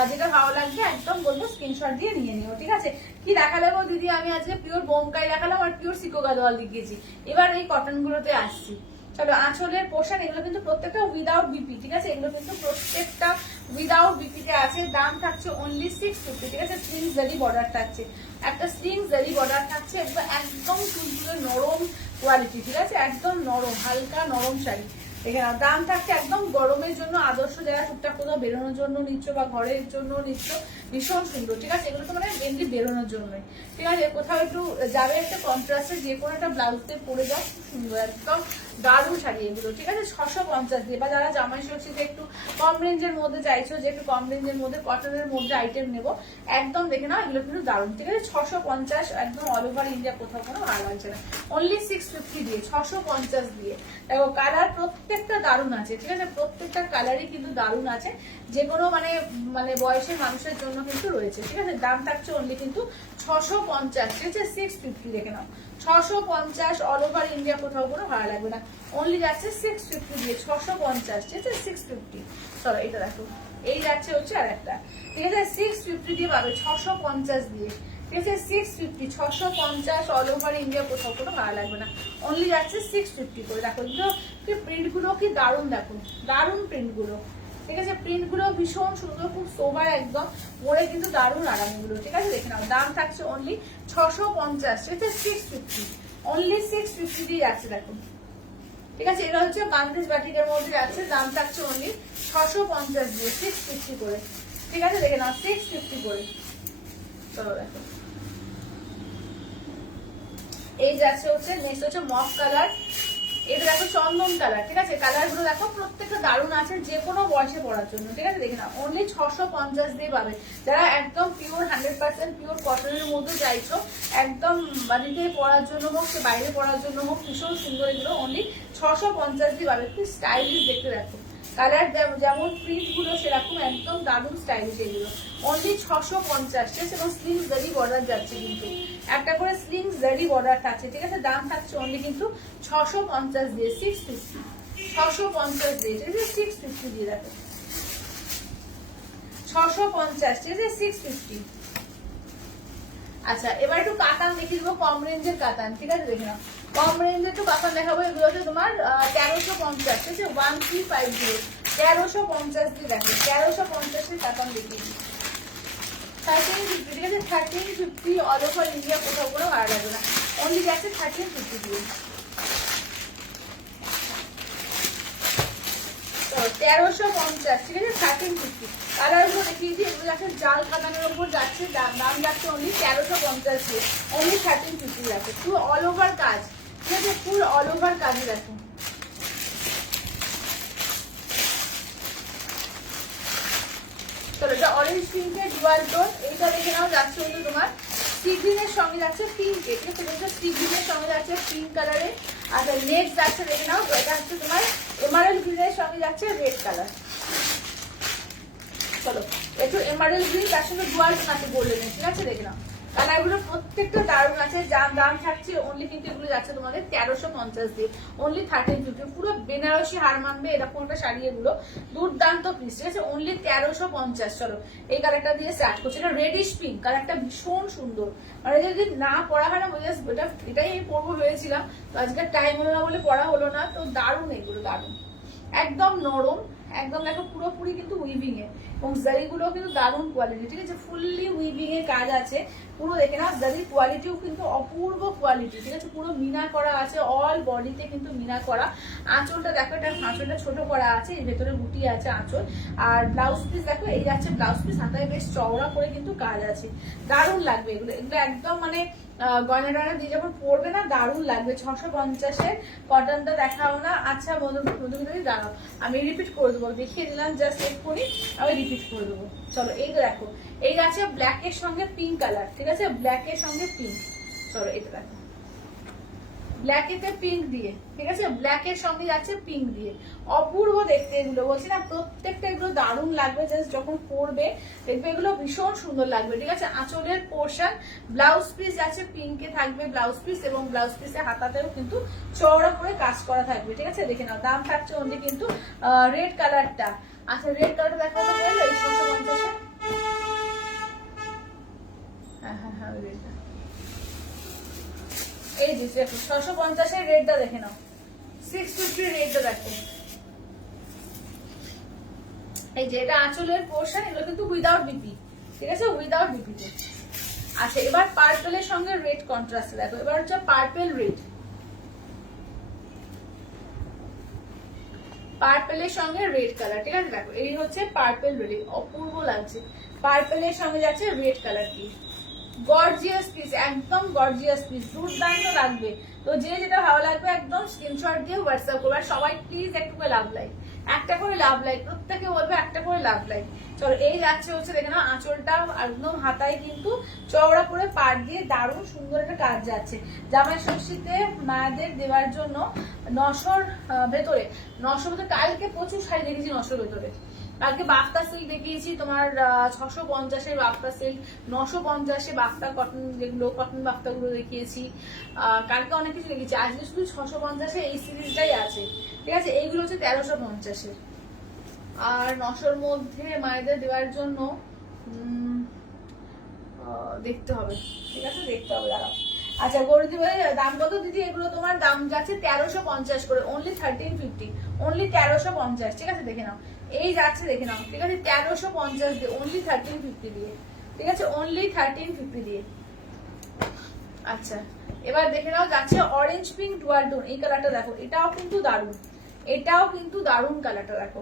যেটা ভালো লাগবে একদম বলবো স্ক্রিনশট দিয়ে নিয়ে নিও, ঠিক আছে। কি দেখালাম দিদি? আমি আজকে পিওর বোমকাই দেখালাম আর পিওর সিকো গাদোয়াল দেখিয়েছি, এবার এই কটন গুলোতে আসছি। চলো আঁচলের পোশাক, এগুলো কিন্তু প্রত্যেকটা উইদাউট বিপি, ঠিক আছে, এগুলো কিন্তু প্রত্যেকটা উইদাউট বিপিতে আছে, দাম থাকছে অনলি 650, ঠিক আছে, স্লিং জারি বর্ডার থাকছে, একটা স্লিং জারি বর্ডার থাকছে, একদম তুলতুলে নরম কোয়ালিটি, ঠিক আছে, একদম নরম হালকা নরম শাড়ি, দেখে নাও দাম থাকছে একদম গরমের জন্য আদর্শ, যারা টুকটাক কোথাও বেরোনোর জন্য নিচ্ছ বা ঘরের জন্য নিচ্ছ, ভীষণ সুন্দর। ঠিক আছে, এগুলো তো মানে মেনলি বেরোনোর জন্যই। ঠিক আছে, কোথাও একটু যাবে একটা কন্ট্রাস্টে যে কোনো একটা ব্লাউজ দিয়ে পরে যাও, খুব সুন্দর একদম দারুণ শাড়ি এগুলো। ঠিক আছে, 650 দিয়ে, বা যারা জামাই ষষ্ঠীতে একটু কম রেঞ্জের মধ্যে চাইছো যে একটু কম রেঞ্জের মধ্যে কটনের মধ্যে আইটেম নেবো, একদম দেখে নাও এগুলো কিন্তু দারুণ। ঠিক আছে, 650 একদম অল ওভার ইন্ডিয়া, কোথাও কোনো ভালো লাগছে না। অনলি 650 দিয়ে, 650 দিয়ে। দেখো কালার প্রত্যেকটা দারুণ আছে। ঠিক আছে, প্রত্যেকটা কালারই কিন্তু দারুণ আছে, যে কোনো মানে মানে বয়সের মানুষের জন্য কিন্তু রয়েছে। ঠিক আছে, দাম থাকছে অনলি কিন্তু 650। ঠিক আছে, 650 দেখে নাও, 650 অল ওভার ইন্ডিয়া, কোথাও কোনো ভালো লাগবে না। অনলি যাচ্ছে 650 দিয়ে, 650। ঠিক আছে, 650। চলো এটা দেখো, এই যাচ্ছে হচ্ছে আর একটা। ঠিক আছে, 650 দিয়ে পাবে, 650 দিয়ে। ঠিক আছে, 650, 650 অল ওভার ইন্ডিয়া, কোথাও কোনো ভালো লাগবে না। অনলি যাচ্ছে 650 করে। দেখো এগুলো প্রিন্ট গুলো কি দারুণ, দেখো দারুণ প্রিন্ট গুলো। ঠিক আছে, প্রিন্ট গুলো ভীষণ সুন্দর, খুব সোবার একদম, পরে কিন্তু দারুণ আরাম এগুলো। ঠিক আছে, দেখে নাও দাম থাকছে অনলি 650। ঠিক আছে, 650, অনলি 650 দিয়ে যাচ্ছে। দেখো ঠিক আছে, এটা হচ্ছে বান্দেজ বাটিকের মধ্যে যাচ্ছে, দাম থাকছে অনলি 650 দিয়ে, 650 করে। ঠিক আছে, দেখে নাও 650 করে। চলো দেখো, এই যাচ্ছে হচ্ছে নেক্সট হচ্ছে মফ কালার, এটা দেখো চন্দন কালার। ঠিক আছে, কালার গুলো দেখো প্রত্যেকটা দারুণ আছে, যে কোনো বয়সে পড়ার জন্য। ঠিক আছে, দেখে নাও অনলি 650 দিয়ে পাবে। যারা একদম পিওর 100% পিওর কটনের মধ্যে চাইছো, একদম বাড়িতে পড়ার জন্য হোক সে বাইরে পড়ার জন্য হোক, ভীষণ সুন্দর এগুলো, অনলি 650 দিয়ে পাবে। খুব স্টাইলিশ দেখতে, দেখো কালার যেমন প্রিন্ট গুলো সেরকম একদম দারুণ স্টাইলিশ এগুলো। অনলি 650। ঠিক আছে, এবং স্লিং জারি বর্ডার যাচ্ছে, কিন্তু একটা করে স্লিং জারি বর্ডার থাকছে। ঠিক আছে, দাম থাকছে অনলি কিন্তু 650 দিয়ে, 650, 650 দিয়ে। ঠিক আছে, 650 দিয়ে দেখো, 650। ঠিক আছে, 650। আচ্ছা, এবার একটু কাতান দেখিয়ে দেবো, কম রেঞ্জের কাতান। ঠিক আছে, দেখে নাও কম রেঞ্জের একটু কাতান দেখাবো। এগুলো হচ্ছে তোমার 1350। ঠিক আছে, 1350, 1350 দিয়ে দেখো, 1350 কাতান দেখিয়ে দিই। 1350। ঠিক আছে, 1350 অল ওভার ইন্ডিয়া, কোথাও কোনো ভাড়া লাগবে না। অনলি যাচ্ছে 1350 দিয়ে। 1350। ঠিক আছে, 1350। কালার গুলো দেখিয়ে দিই, এগুলো যাচ্ছে জাল কাতানের উপর যাচ্ছে, দাম যাচ্ছে অনলি 1350 দিয়ে, অনলি 1350 যাচ্ছে। পুরো অল ওভার কাজ। ঠিক আছে, পুরো অল ওভার কাজে দেখো। চলো, এটা অরেঞ্জ পিঙ্কের ডুয়াল টোন, এইটা দেখে নাও যাচ্ছে হলো তোমার সি গ্রিনের সঙ্গে যাচ্ছে পিঙ্কে। ঠিক আছে, দেখো সি গ্রিনের সঙ্গে যাচ্ছে পিঙ্ক কালারে। আচ্ছা, নেক্সট যাচ্ছে দেখে নাও, এটা হচ্ছে তোমার এমারেল গ্রিনের সঙ্গে যাচ্ছে রেড কালার। চলো, একটু এমারেল গ্রিন, তার সঙ্গে ডুয়াল টোন আছে গোল্ডেনের। ঠিক আছে, দেখে নাও কালারগুলো প্রত্যেকটা দারুণ আছে। যার দাম থাকছে অনলি কিন্তু এগুলো যাচ্ছে তোমাদের 1350 দিয়ে, অনলি 1350। পুরো বেনারসি হার মানবে এরকম একটা শাড়ি, এগুলো দুর্দান্ত পিস। ঠিক আছে, অনলি 1350। চলো, এই কালারটা দিয়ে স্টার্ট করছি, এটা রেডিশ পিঙ্ক কালারটা, ভীষণ সুন্দর। মানে যদি না পড়া হয় না, এটাই আমি পরবো ভেবেছিলাম, তো আজকে টাইম হলো না বলে পড়া হলো না। তো দারুণ এগুলো, দারুণ একদম নরম, একদম দেখো পুরোপুরি কিন্তু উইভিং এ, এবং জারিগুলো কিন্তু দারুণ কোয়ালিটি। ঠিক আছে, ফুললি উইভিং এর কাজ আছে পুরো, দেখে না জারির কোয়ালিটিও কিন্তু অপূর্ব কোয়ালিটি। ঠিক আছে, পুরো মিনা করা আছে, অল বডিতে কিন্তু মিনা করা। আঁচলটা দেখো, এটা আঁচলটা ছোট করা আছে, এর ভেতরে বুটি আছে আঁচল। আর ব্লাউজ পিস দেখো, এই যাচ্ছে ব্লাউজ পিস, হাতায় বেশ চওড়া করে কিন্তু কাজ আছে, দারুণ লাগবে এগুলো। এগুলো একদম মানে গয়না টয়না দিয়ে যখন পরবে না, দারুণ লাগবে। 650-এর কটনটা দেখাও না। আচ্ছা বন্ধু দাঁড়াও, আমি রিপিট করে দেবো, দেখিয়ে দিলাম জাস্ট এক্ষুনি, আমি রিপিট করে দেবো। চলো, এই দেখো, এই আছে ব্ল্যাক এর সঙ্গে পিঙ্ক কালার। ঠিক আছে, ব্ল্যাক এর সঙ্গে পিঙ্ক। চলো, এটা দেখো ব্ল্যাক এতে পিঙ্ক দিয়ে। ঠিক আছে, ব্ল্যাক এর সঙ্গে যাচ্ছে পিঙ্ক দিয়ে, অপূর্ব দেখতে এগুলো। বলছি না, প্রত্যেকটা এগুলো দারুণ লাগবে, জাস্ট যখন পরবে দেখবে এগুলো ভীষণ সুন্দর লাগবে। ঠিক আছে, আঁচলের পোর্শন, ব্লাউজ পিস যাচ্ছে পিঙ্কে থাকবে ব্লাউজ পিস, এবং ব্লাউজ পিসের হাতাতেও কিন্তু চওড়া করে কাজ করা থাকবে। ঠিক আছে, দেখে নাও দাম থাকছে অনলি কিন্তু রেড কালারটা। আচ্ছা, রেড কালারটা দেখো তো বললো এই 650-এ। হ্যাঁ রেডটা, এই যে দেখো 650-এর রেটটা দেখে নাও, 650 রেটটা দেখো। এই যে এটা আঁচলের পোর্শন, এগুলো কিন্তু উইদাউট বিপি। ঠিক আছে, উইদাউট বিপিতে। আচ্ছা, এবার পার্পেলের সঙ্গে রেড কন্ট্রাস্ট দেখো, এবার হচ্ছে পার্পেল রেড। পার্পেলের সঙ্গে রেড কালার, ঠিক আছে দেখো এই হচ্ছে পার্পেল রেড, অপূর্ব লাগছে। পার্পেলের সঙ্গে যাচ্ছে রেড কালার কি, গর্জিয়াস পিস, একদম গর্জিয়াস পিস, দুর্দান্ত লাগবে। তো যে যেটা ভালো লাগবে একদম স্ক্রিনশট দিয়ে হোয়াটসঅ্যাপ করবে। আর সবাই প্লিজ একটু করে লাভ লাইক, একটা করে লাভ লাইক, প্রত্যেকে বলবে একটা করে লাভ লাইক। চলো এই যাচ্ছে হচ্ছে দেখে নাও আঁচলটা একদম হাতায় কিন্তু চওড়া করে পাড় দিয়ে দারুণ সুন্দর একটা কাজ যাচ্ছে। জামাই ষষ্ঠীতে মায়েদের দেওয়ার জন্য 900 ভেতরে, 900 ভেতরে কালকে প্রচুর শাড়ি দেখেছি 900 ভেতরে। কালকে বাফতা সিল্ক দেখিয়েছি তোমার 650-এর বাফতা সিল্ক, 950-এ বাফতা কটন, যেগুলো কটন বাফতা গুলো দেখিয়েছি। কালকে অনেক কিছু দেখিয়েছি, আজকে শুধু 650-এ এই সিরিজটাই আছে, ঠিক আছে। এইগুলো হচ্ছে 1350-এর। আর 900-র মধ্যে মায়েদের দেওয়ার জন্য দেখতে হবে, ঠিক আছে, দেখতে হবে, দাঁড়াও। আচ্ছা গৌরী ভাই দাম কত দিদি? এগুলো তোমার দাম যাচ্ছে 1350 করে, অনলি 1350, অনলি 1350, ঠিক আছে দেখে নাও। এই যাচ্ছে দেখে নাও, ঠিক আছে 1350 দিয়ে, অনলি 1350 দিয়ে, ঠিক আছে, অনলি 1350 দিয়ে। আচ্ছা এবার দেখে নাও যাচ্ছে অরেঞ্জ পিঙ্ক ডুয়াল টোন, এই কালারটা দেখো, এটাও কিন্তু দারুণ, এটাও কিন্তু দারুণ কালারটা দেখো,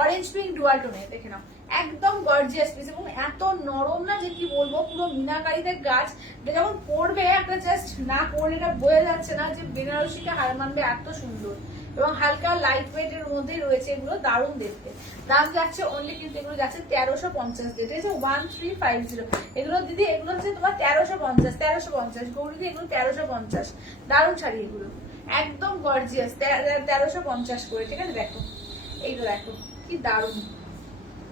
অরেঞ্জ পিঙ্ক ডুয়াল টোনে, দেখে নাও একদম গর্জিয়াস পিস এবং এত নরম না যে কি বলবো, পুরো মিনাকারিতে গাছ, যেমন পরবে একটা জাস্ট না পরলে এটা বোঝা যাচ্ছে না যে বেনারসিকে হার মানবে, এত সুন্দর এবং হালকা লাইট ওয়েট এর মধ্যেই রয়েছে, এগুলো দারুণ দেখতে। দাম যাচ্ছে অনলি কিন্তু এগুলো যাচ্ছে 1350 দিয়ে, ঠিক আছে 1350। এগুলো দিদি এগুলো হচ্ছে তোমার 1350, 1350 গৌরী দিদি, এগুলো 1350, দারুণ শাড়ি এগুলো, একদম গর্জিয়াস, 1350 করে, ঠিক আছে। দেখো এইটা দেখো কি দারুণ,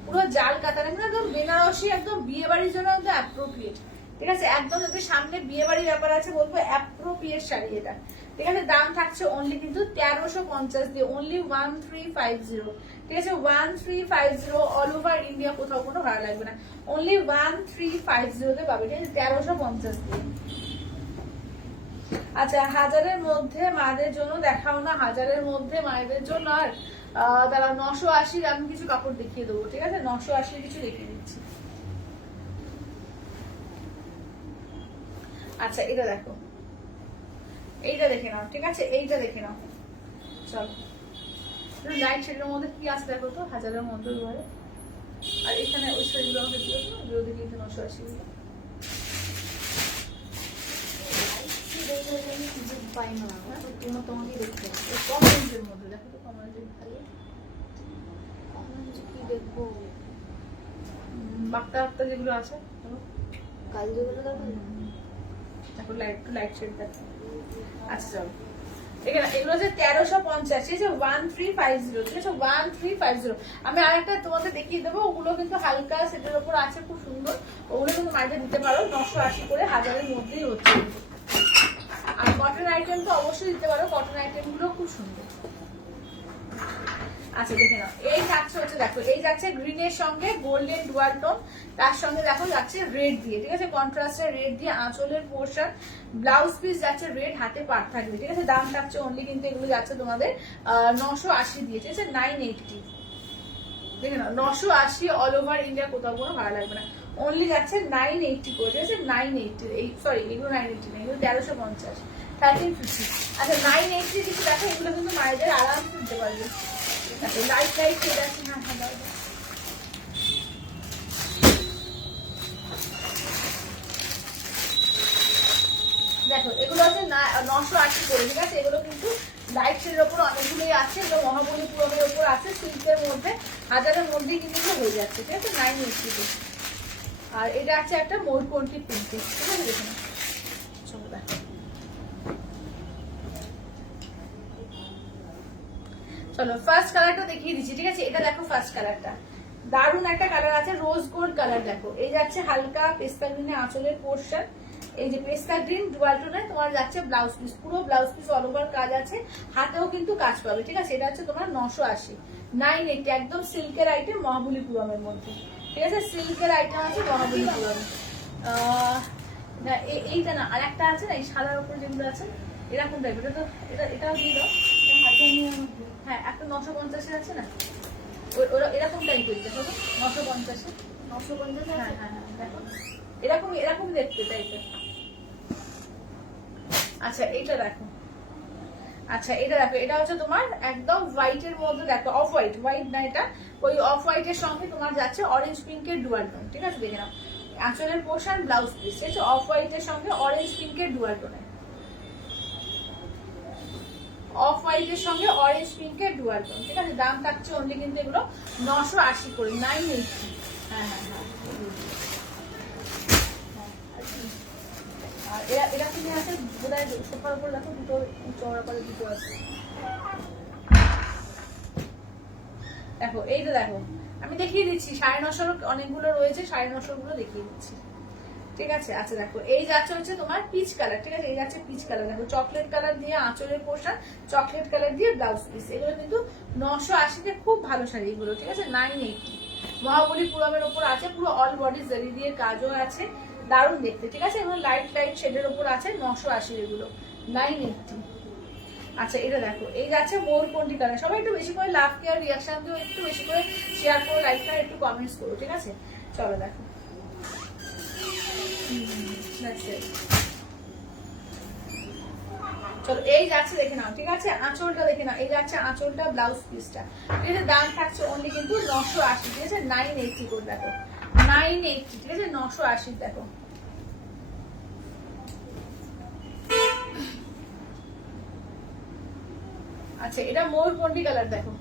পুরো জাল কাতার, একদম বেনারসি, একদম বিয়ে বাড়ির জন্য একদম অ্যাপ্রোপ্রিয়েট, ঠিক আছে, একদম যদি সামনে বিয়ে বাড়ির ব্যাপার আছে বলবো অ্যাপ্রোপ্রিয়েট শাড়ি এটা, ঠিক আছে। দাম থাকছে অনলি কিন্তু 1350 দিয়ে, অনলি 1350, ঠিক আছে 1350, অল ওভার ইন্ডিয়া, কোথাও কোনো ভাড়া লাগবে না, অনলি 1350 তে পাবে, ঠিক আছে 1350 দিয়ে। আচ্ছা 1000-এর মধ্যে মায়েদের জন্য দেখাও না, 1000-এর মধ্যে মায়েদের জন্য। আর তারা 980 আমি কিছু কাপড় দেখিয়ে দেবো, ঠিক আছে 980 কিছু দেখিয়ে দিচ্ছি। আচ্ছা এটা দেখো, এইটা দেখে নাও, ঠিক আছে এইটা দেখে নাও। চলো লাইট শেডের মধ্যে কি আছে দেখো তো, 1000-এর মধ্যে ঘরে। আর এখানে ওই শাড়িগুলো আমাকে দিও তো, এগুলো দেখিয়ে 980 গুলো। পাই না, তোমাকে দেখতে হবে। কম রেঞ্জের মধ্যে দেখো তো, কম রেঞ্জের ভালো কি দেখবো, বাক্তা বাক্তা যেগুলো আছে কাল যেগুলো দেখো, দেখো লাইট টু লাইট শেড দেখো। আচ্ছা চলো এখানে এগুলো হচ্ছে 1350, ঠিক আছে 1350, ঠিক আছে 1350। আমি আরেকটা তোমাকে দেখিয়ে দেবো, ওগুলো কিন্তু হালকা সেটের উপর আছে, খুব সুন্দর, ওগুলো কিন্তু মাইকে দিতে পারো, 980 করে, 1000-এর মধ্যেই হচ্ছে। আর কটন আইটেম তো অবশ্যই দিতে পারো, কটন আইটেম গুলো খুব সুন্দর। আচ্ছা দেখে নাও, এই যাচ্ছে হচ্ছে দেখো, এই যাচ্ছে গ্রিনের সঙ্গে গোল্ডেন ডুয়াল টোন, তার সঙ্গে দেখো যাচ্ছে রেড দিয়ে, ঠিক আছে কন্ট্রাস্টের রেড দিয়ে, আঁচলের পোর্শন, ব্লাউজ পিস যাচ্ছে রেড, হাতে পাট থাকবে, ঠিক আছে। দাম থাকছে অনলি কিন্তু এগুলো যাচ্ছে তোমাদের 980 দিয়ে, ঠিক আছে 980, দেখে নাও 980, অল ওভার ইন্ডিয়া, কোথাও কোনো ভাড়া লাগবে না, অনলি যাচ্ছে 980 করে, ঠিক আছে 980, এই সরি এগুলো 980 না, এগুলো 1350, 1350। আচ্ছা 980 কিছু দেখো, এগুলো কিন্তু মায়েদের আরাম দিতে পারবে, লাইট লাইট শেড আছে। হ্যাঁ হ্যাঁ দাও দেখো, এগুলো হচ্ছে 980 করে, ঠিক আছে। এগুলো কিন্তু লাইট শেডের ওপর অনেকগুলোই আছে, এগুলো মহাবলীপুরমের ওপর আছে, সিল্কের মধ্যে, 1000-এর মধ্যেই কিন্তু হয়ে যাচ্ছে, ঠিক আছে 980। আর এটা আছে একটা মোরকন্টি প্রিন্টেড, ঠিক আছে দেখুন। চলো দেখো, চলো ফার্স্ট কালারটা দেখিয়ে দিচ্ছি, ঠিক আছে। এটা দেখো ফার্স্ট কালারটা, দারুণ একটা কালার আছে, রোজ গোল্ড কালার, দেখো এই যাচ্ছে হালকা পেস্তা গ্রিনে আঁচলের পোর্শন, এই যে পেস্তা গ্রিন ডুয়াল টোনে তোমার যাচ্ছে ব্লাউজ পিস, পুরো ব্লাউজ পিস অল ওভার কাজ আছে, হাতেও কিন্তু কাজ পাবে, ঠিক আছে। এটা হচ্ছে তোমার 980, 980, একদম সিল্কের আইটেম মহাবলীপুরমের মধ্যে, ঠিক আছে সিল্কের আইটেম আছে মহাবলীপুরমে। না এইটা না, আর একটা আছে না এই সাদার উপর যেগুলো আছে এরকম টাইপের, এটা তো এটাও দিয়ে দাও, হ্যাঁ একটা 950-এর আছে না, ওরা এরকম টাইপের দেখো 950-এ, 950, হ্যাঁ হ্যাঁ হ্যাঁ দেখো এরকম এরকম দেখতে টাইপের। আচ্ছা এইটা দেখো, আচ্ছা এটা দেখো, এটা হচ্ছে তোমার একদম হোয়াইটের মধ্যে, দেখো অফ হোয়াইট, হোয়াইট না এটা, ওই অফ হোয়াইটের সঙ্গে তোমার যাচ্ছে অরেঞ্জ পিঙ্কের ডুয়াল টোন, ঠিক আছে দেখে নাও। আঁচলের পোর্শন ব্লাউজ পিস, ঠিক আছে, অফ হোয়াইটের সঙ্গে অরেঞ্জ পিঙ্কের ডুয়াল টোনে, অফ হোয়াইটের সঙ্গে অরেঞ্জ পিঙ্কের ডুয়াল টোন, ঠিক আছে। দাম থাকছে অনলি কিন্তু এগুলো 980 করে, 980। হ্যাঁ হ্যাঁ হ্যাঁ। আর এরা কিনে আছে বোধহয় সোফার উপর দেখো, দুটো চওড়া করে দুটো আছে। দেখো এইটা দেখো, আমি দেখিয়ে দিচ্ছি, 950 অনেকগুলো রয়েছে, 950 গুলো দেখিয়ে দিচ্ছি, ঠিক আছে। আচ্ছা দেখো, এই যাচ্ছে হচ্ছে তোমার পিচ কালার, ঠিক আছে, এই যাচ্ছে পিচ কালার, দেখো চকলেট কালার দিয়ে আঁচলের পোর্শন, চকলেট কালার দিয়ে ব্লাউজ পিস। এগুলো কিন্তু 980-তে খুব ভালো শাড়ি এগুলো, ঠিক আছে। 980 মহাবলীপুরমের ওপর আছে, পুরো অল বডি জারি দিয়ে কাজও আছে, দারুণ দেখতে, ঠিক আছে। এগুলো লাইট লাইট শেডের ওপর আছে, 980 এগুলো, 980। আচ্ছা এটা দেখো, এই যাচ্ছে ময়ূরকণ্ঠী কালার। সবাই একটু বেশি করে লাভ কেয়ার রিয়াকশন দিও, একটু বেশি করে শেয়ার করো, লাইক করে একটু কমেন্টস করো, ঠিক আছে। চলো দেখো, চলো এই যাচ্ছে দেখে নাও, ঠিক আছে। আঁচলটা দেখে নাও, এই যাচ্ছে আঁচলটা, ব্লাউজ পিসটা, ঠিক আছে। দাম থাকছে অনলি কিন্তু 980, ঠিক আছে, 980 করে, দেখো 980, ঠিক আছে, 980 দেখো। আচ্ছা এটা ময়ূরকণ্ঠী কালার, দেখো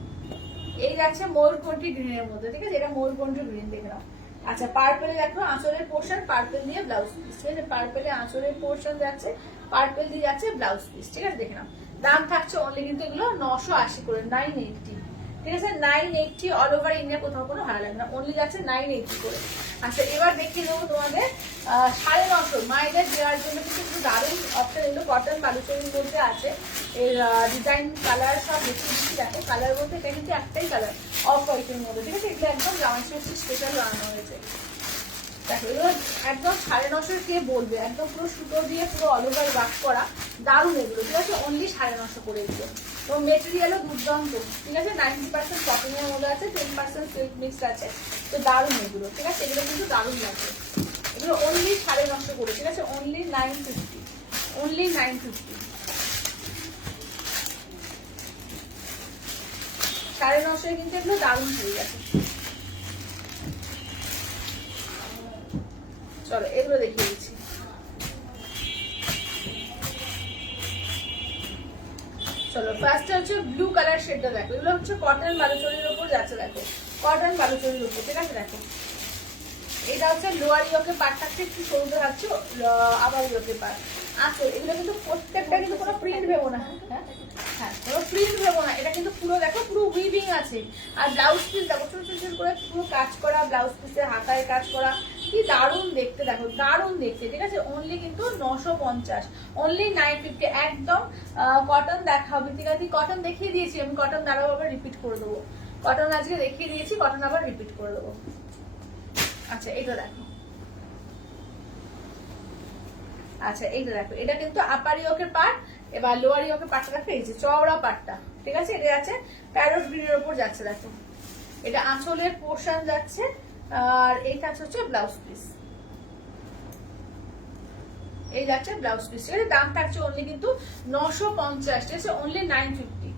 এই যাচ্ছে ময়ূরকণ্ঠী গ্রিনের মধ্যে, ঠিক আছে, এটা ময়ূরকণ্ঠী গ্রিন দেখে নাও। আচ্ছা পার্পেলে দেখো আঁচলের পোর্শন, পার্পেল দিয়ে ব্লাউজ পিস, ঠিক আছে, পার্পেলে আঁচলের পোর্শন যাচ্ছে, পার্পেল দিয়ে যাচ্ছে ব্লাউজ পিস, ঠিক আছে দেখে নাও। দাম থাকছে অনলি কিন্তু এগুলো 980 করে, 980, ঠিক আছে, 980 অল ওভার ইন্ডিয়া, কোথাও কোনো ভালো লাগে না, অনলি যাচ্ছে 980 করে। আচ্ছা এবার দেখিয়ে দেবো তোমাদের 950 মায়েদের দেওয়ার জন্য কিন্তু একটু দারুণ অপশন, এগুলো কটন বালুচরির মধ্যে আছে, এর ডিজাইন কালার সব দেখিয়ে দিচ্ছি। দেখো কালার বলতে এটা কিন্তু একটাই কালার, অফ হোয়াইটের মধ্যে, ঠিক আছে, এগুলো একদম জামা ষষ্ঠী স্পেশাল বানানো হয়েছে। দেখো এগুলো একদম 950 কে বলবে, একদম পুরো সুতো দিয়ে পুরো অল ওভার ওয়ার্ক করা, দারুণ এগুলো, ঠিক আছে, অনলি 950 করে এগুলো। তো মেটেরিয়ালও দুর্দান্ত, ঠিক আছে, 90% কটনের মধ্যে আছে, 10% সিল্ক মিক্সড আছে, তো দারুণ এগুলো, ঠিক আছে, এগুলো কিন্তু দারুণ লাগবে। এগুলো অনলি 950 করে, ঠিক আছে, অনলি 950, অনলি 950, 950 কিন্তু এগুলো দারুণ হয়ে গেছে। চলো এগুলো দেখিয়ে দিচ্ছি। চলো ফার্স্ট হচ্ছে ব্লু কালার শেডটা, দেখো এগুলো হচ্ছে কটন বালুচরির উপর যাচ্ছে, দেখো কটন বালুচরির উপর, ঠিক আছে। দেখো এটা হচ্ছে লোয়ার ইয়োকে পার্ট থাকছে, একটু সরুতে থাকছে আবার ইয়োকে পার্ট। আচ্ছা এগুলো কিন্তু প্রত্যেকটা কিন্তু কোনো প্রিন্ট ভেবো না, হ্যাঁ কোনো প্রিন্ট ভেবো না, এটা কিন্তু পুরো দেখো পুরো উইভিং আছে। আর ব্লাউজ পিস দেখো ছোট ছোট করে পুরো কাজ করা, ব্লাউজ পিসে হাতায় কাজ করা, কি দারুণ দেখতে, দেখো দারুণ দেখতে, ঠিক আছে। অনলি কিন্তু 950, অনলি 950, একদম কটন দেখাবো, ঠিক আছে, কটন দেখিয়ে দিয়েছি আমি, কটন দাঁড়াবো আবার রিপিট করে দেবো, কটন আজকে দেখিয়ে দিয়েছি, কটন আবার রিপিট করে দেবো। আচ্ছা এইটা দেখো, আচ্ছা এইটা দেখো, এটা কিন্তু আপার ইয়োকের পার্ট, এবার লোয়ার ইয়োকের পার্টটা দেখো, এই যে চওড়া পার্টটা, ঠিক আছে, এটা আছে প্যারট গ্রিনের উপর যাচ্ছে, দেখো এটা আঁচলের পোর্শন যাচ্ছে, আর এইটা হচ্ছে ব্লাউজ পিস, এই যাচ্ছে ব্লাউজ পিস, ঠিক আছে। দাম থাকছে অনলি কিন্তু 950, ঠিক আছে, অনলি 950।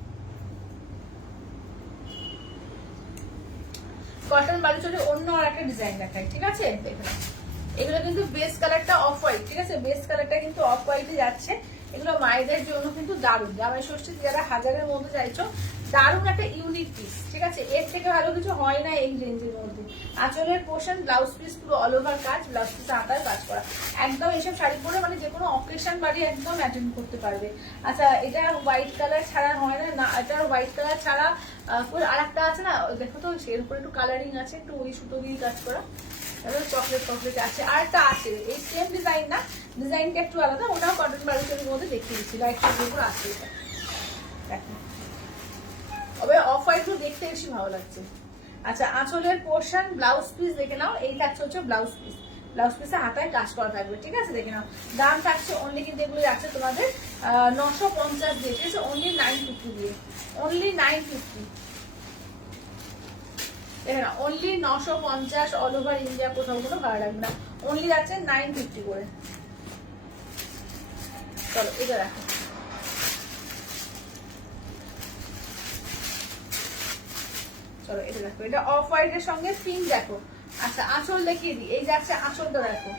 কটন বালুচরি অন্য আর একটা ডিজাইন দেখায়, ঠিক আছে, দেখে নাও। এগুলো কিন্তু বেস কালারটা অফ হোয়াইট, ঠিক আছে, বেস কালারটা কিন্তু অফ হোয়াইটে যাচ্ছে, এগুলো মায়েদের জন্য কিন্তু দারুণ, জামাই ষষ্ঠী যারা হাজারের মধ্যে চাইছো, দারুণ একটা ইউনিক পিস, ঠিক আছে, এর থেকে ভালো কিছু হয় না এই রেঞ্জের মধ্যে। আঁচলের পোর্শন, ব্লাউজ পিস পুরো অল ওভার কাজ, ব্লাউজ পিস হাতায় কাজ করা, একদম এইসব শাড়ি পরে মানে যে কোনো অকেশন বাড়ি একদম অ্যাটেন্ড করতে পারবে। আচ্ছা এটা হোয়াইট কালার ছাড়া হয় না, এটা হোয়াইট কালার ছাড়া আর একটা আছে না, দেখো তো এর উপরে একটু কালারিং আছে, একটু ওই সুতো দিয়ে কাজ করা, চকলেট চকলেট আছে, আর একটা আছে এই সেম ডিজাইন না, ডিজাইনটা একটু আলাদা, ওটাও কটন বালুচরির মধ্যে দেখিয়ে দিচ্ছি, লাইট কালারের উপর আছে এটা, দেখো তবে অফ হোয়াইট দেখতে বেশি ভালো লাগছে। আচ্ছা আঁচলের পোর্শন, ব্লাউজ পিস দেখে নাও, এই থাকছে হচ্ছে ব্লাউজ পিস, ব্লাউজ পিসে হাতায় কাজ করা থাকবে, ঠিক আছে, দেখে নাও। দাম থাকছে অনলি কিন্তু এগুলো যাচ্ছে তোমাদের 950 দিয়ে, ঠিক আছে, অনলি 950 দিয়ে, অনলি 950, দেখে না, অনলি 950 অল ওভার ইন্ডিয়া, কোথাও কোনো ভালো লাগবে না, অনলি যাচ্ছে 950 করে। চলো এটা দেখো, চলো এটা দেখো, এটা অফ হোয়াইটের সঙ্গে পিঙ্ক দেখো। আচ্ছা আঁচল দেখিয়ে দিই, এই যাচ্ছে আঁচলটা দেখো,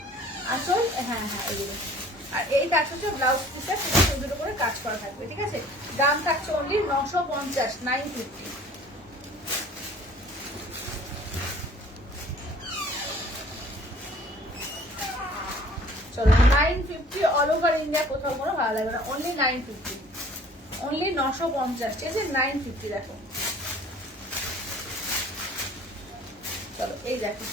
আঁচল, হ্যাঁ হ্যাঁ এইগুলো। আর এইটা হচ্ছে ব্লাউজ পিসটা, সেটা সুন্দর করে কাজ করা থাকবে, ঠিক আছে। দাম থাকছে অনলি 950, 950। চলো 950 অল ওভার ইন্ডিয়া, কোথাও কোনো ভালো লাগবে না, অনলি 950, অনলি 950, ঠিক আছে 950 দেখো। চলো এই দেখো,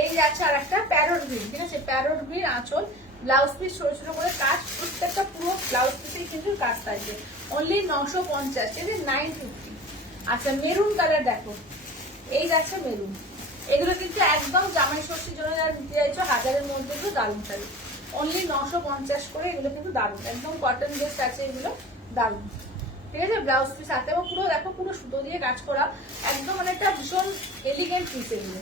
এই যাচ্ছে আর একটা প্যারট গ্রিন, ঠিক আছে, প্যারট গ্রিন আঁচল, ব্লাউজ পিস ছোট ছোট করে কাজ, প্রত্যেকটা পুরো ব্লাউজ পিসেই কিন্তু কাজ থাকবে, অনলি 950, ঠিক আছে 950। আচ্ছা মেরুন কালার দেখো, এই যাচ্ছে মেরুন, এগুলো কিন্তু একদম জামাই ষষ্ঠীর জন্য যারা নিতে চাইছো 1000-এর মধ্যে কিন্তু দারুণ শাড়ি, অনলি 950 করে, এগুলো কিন্তু দারুণ, একদম কটন বেস্ট আছে এগুলো, দারুণ, ঠিক আছে। ব্লাউজ পিস হাতে এবং পুরো দেখো পুরো সুতো দিয়ে কাজ করা, একদম মানে একটা ভীষণ এলিগেন্ট পিস এগুলো,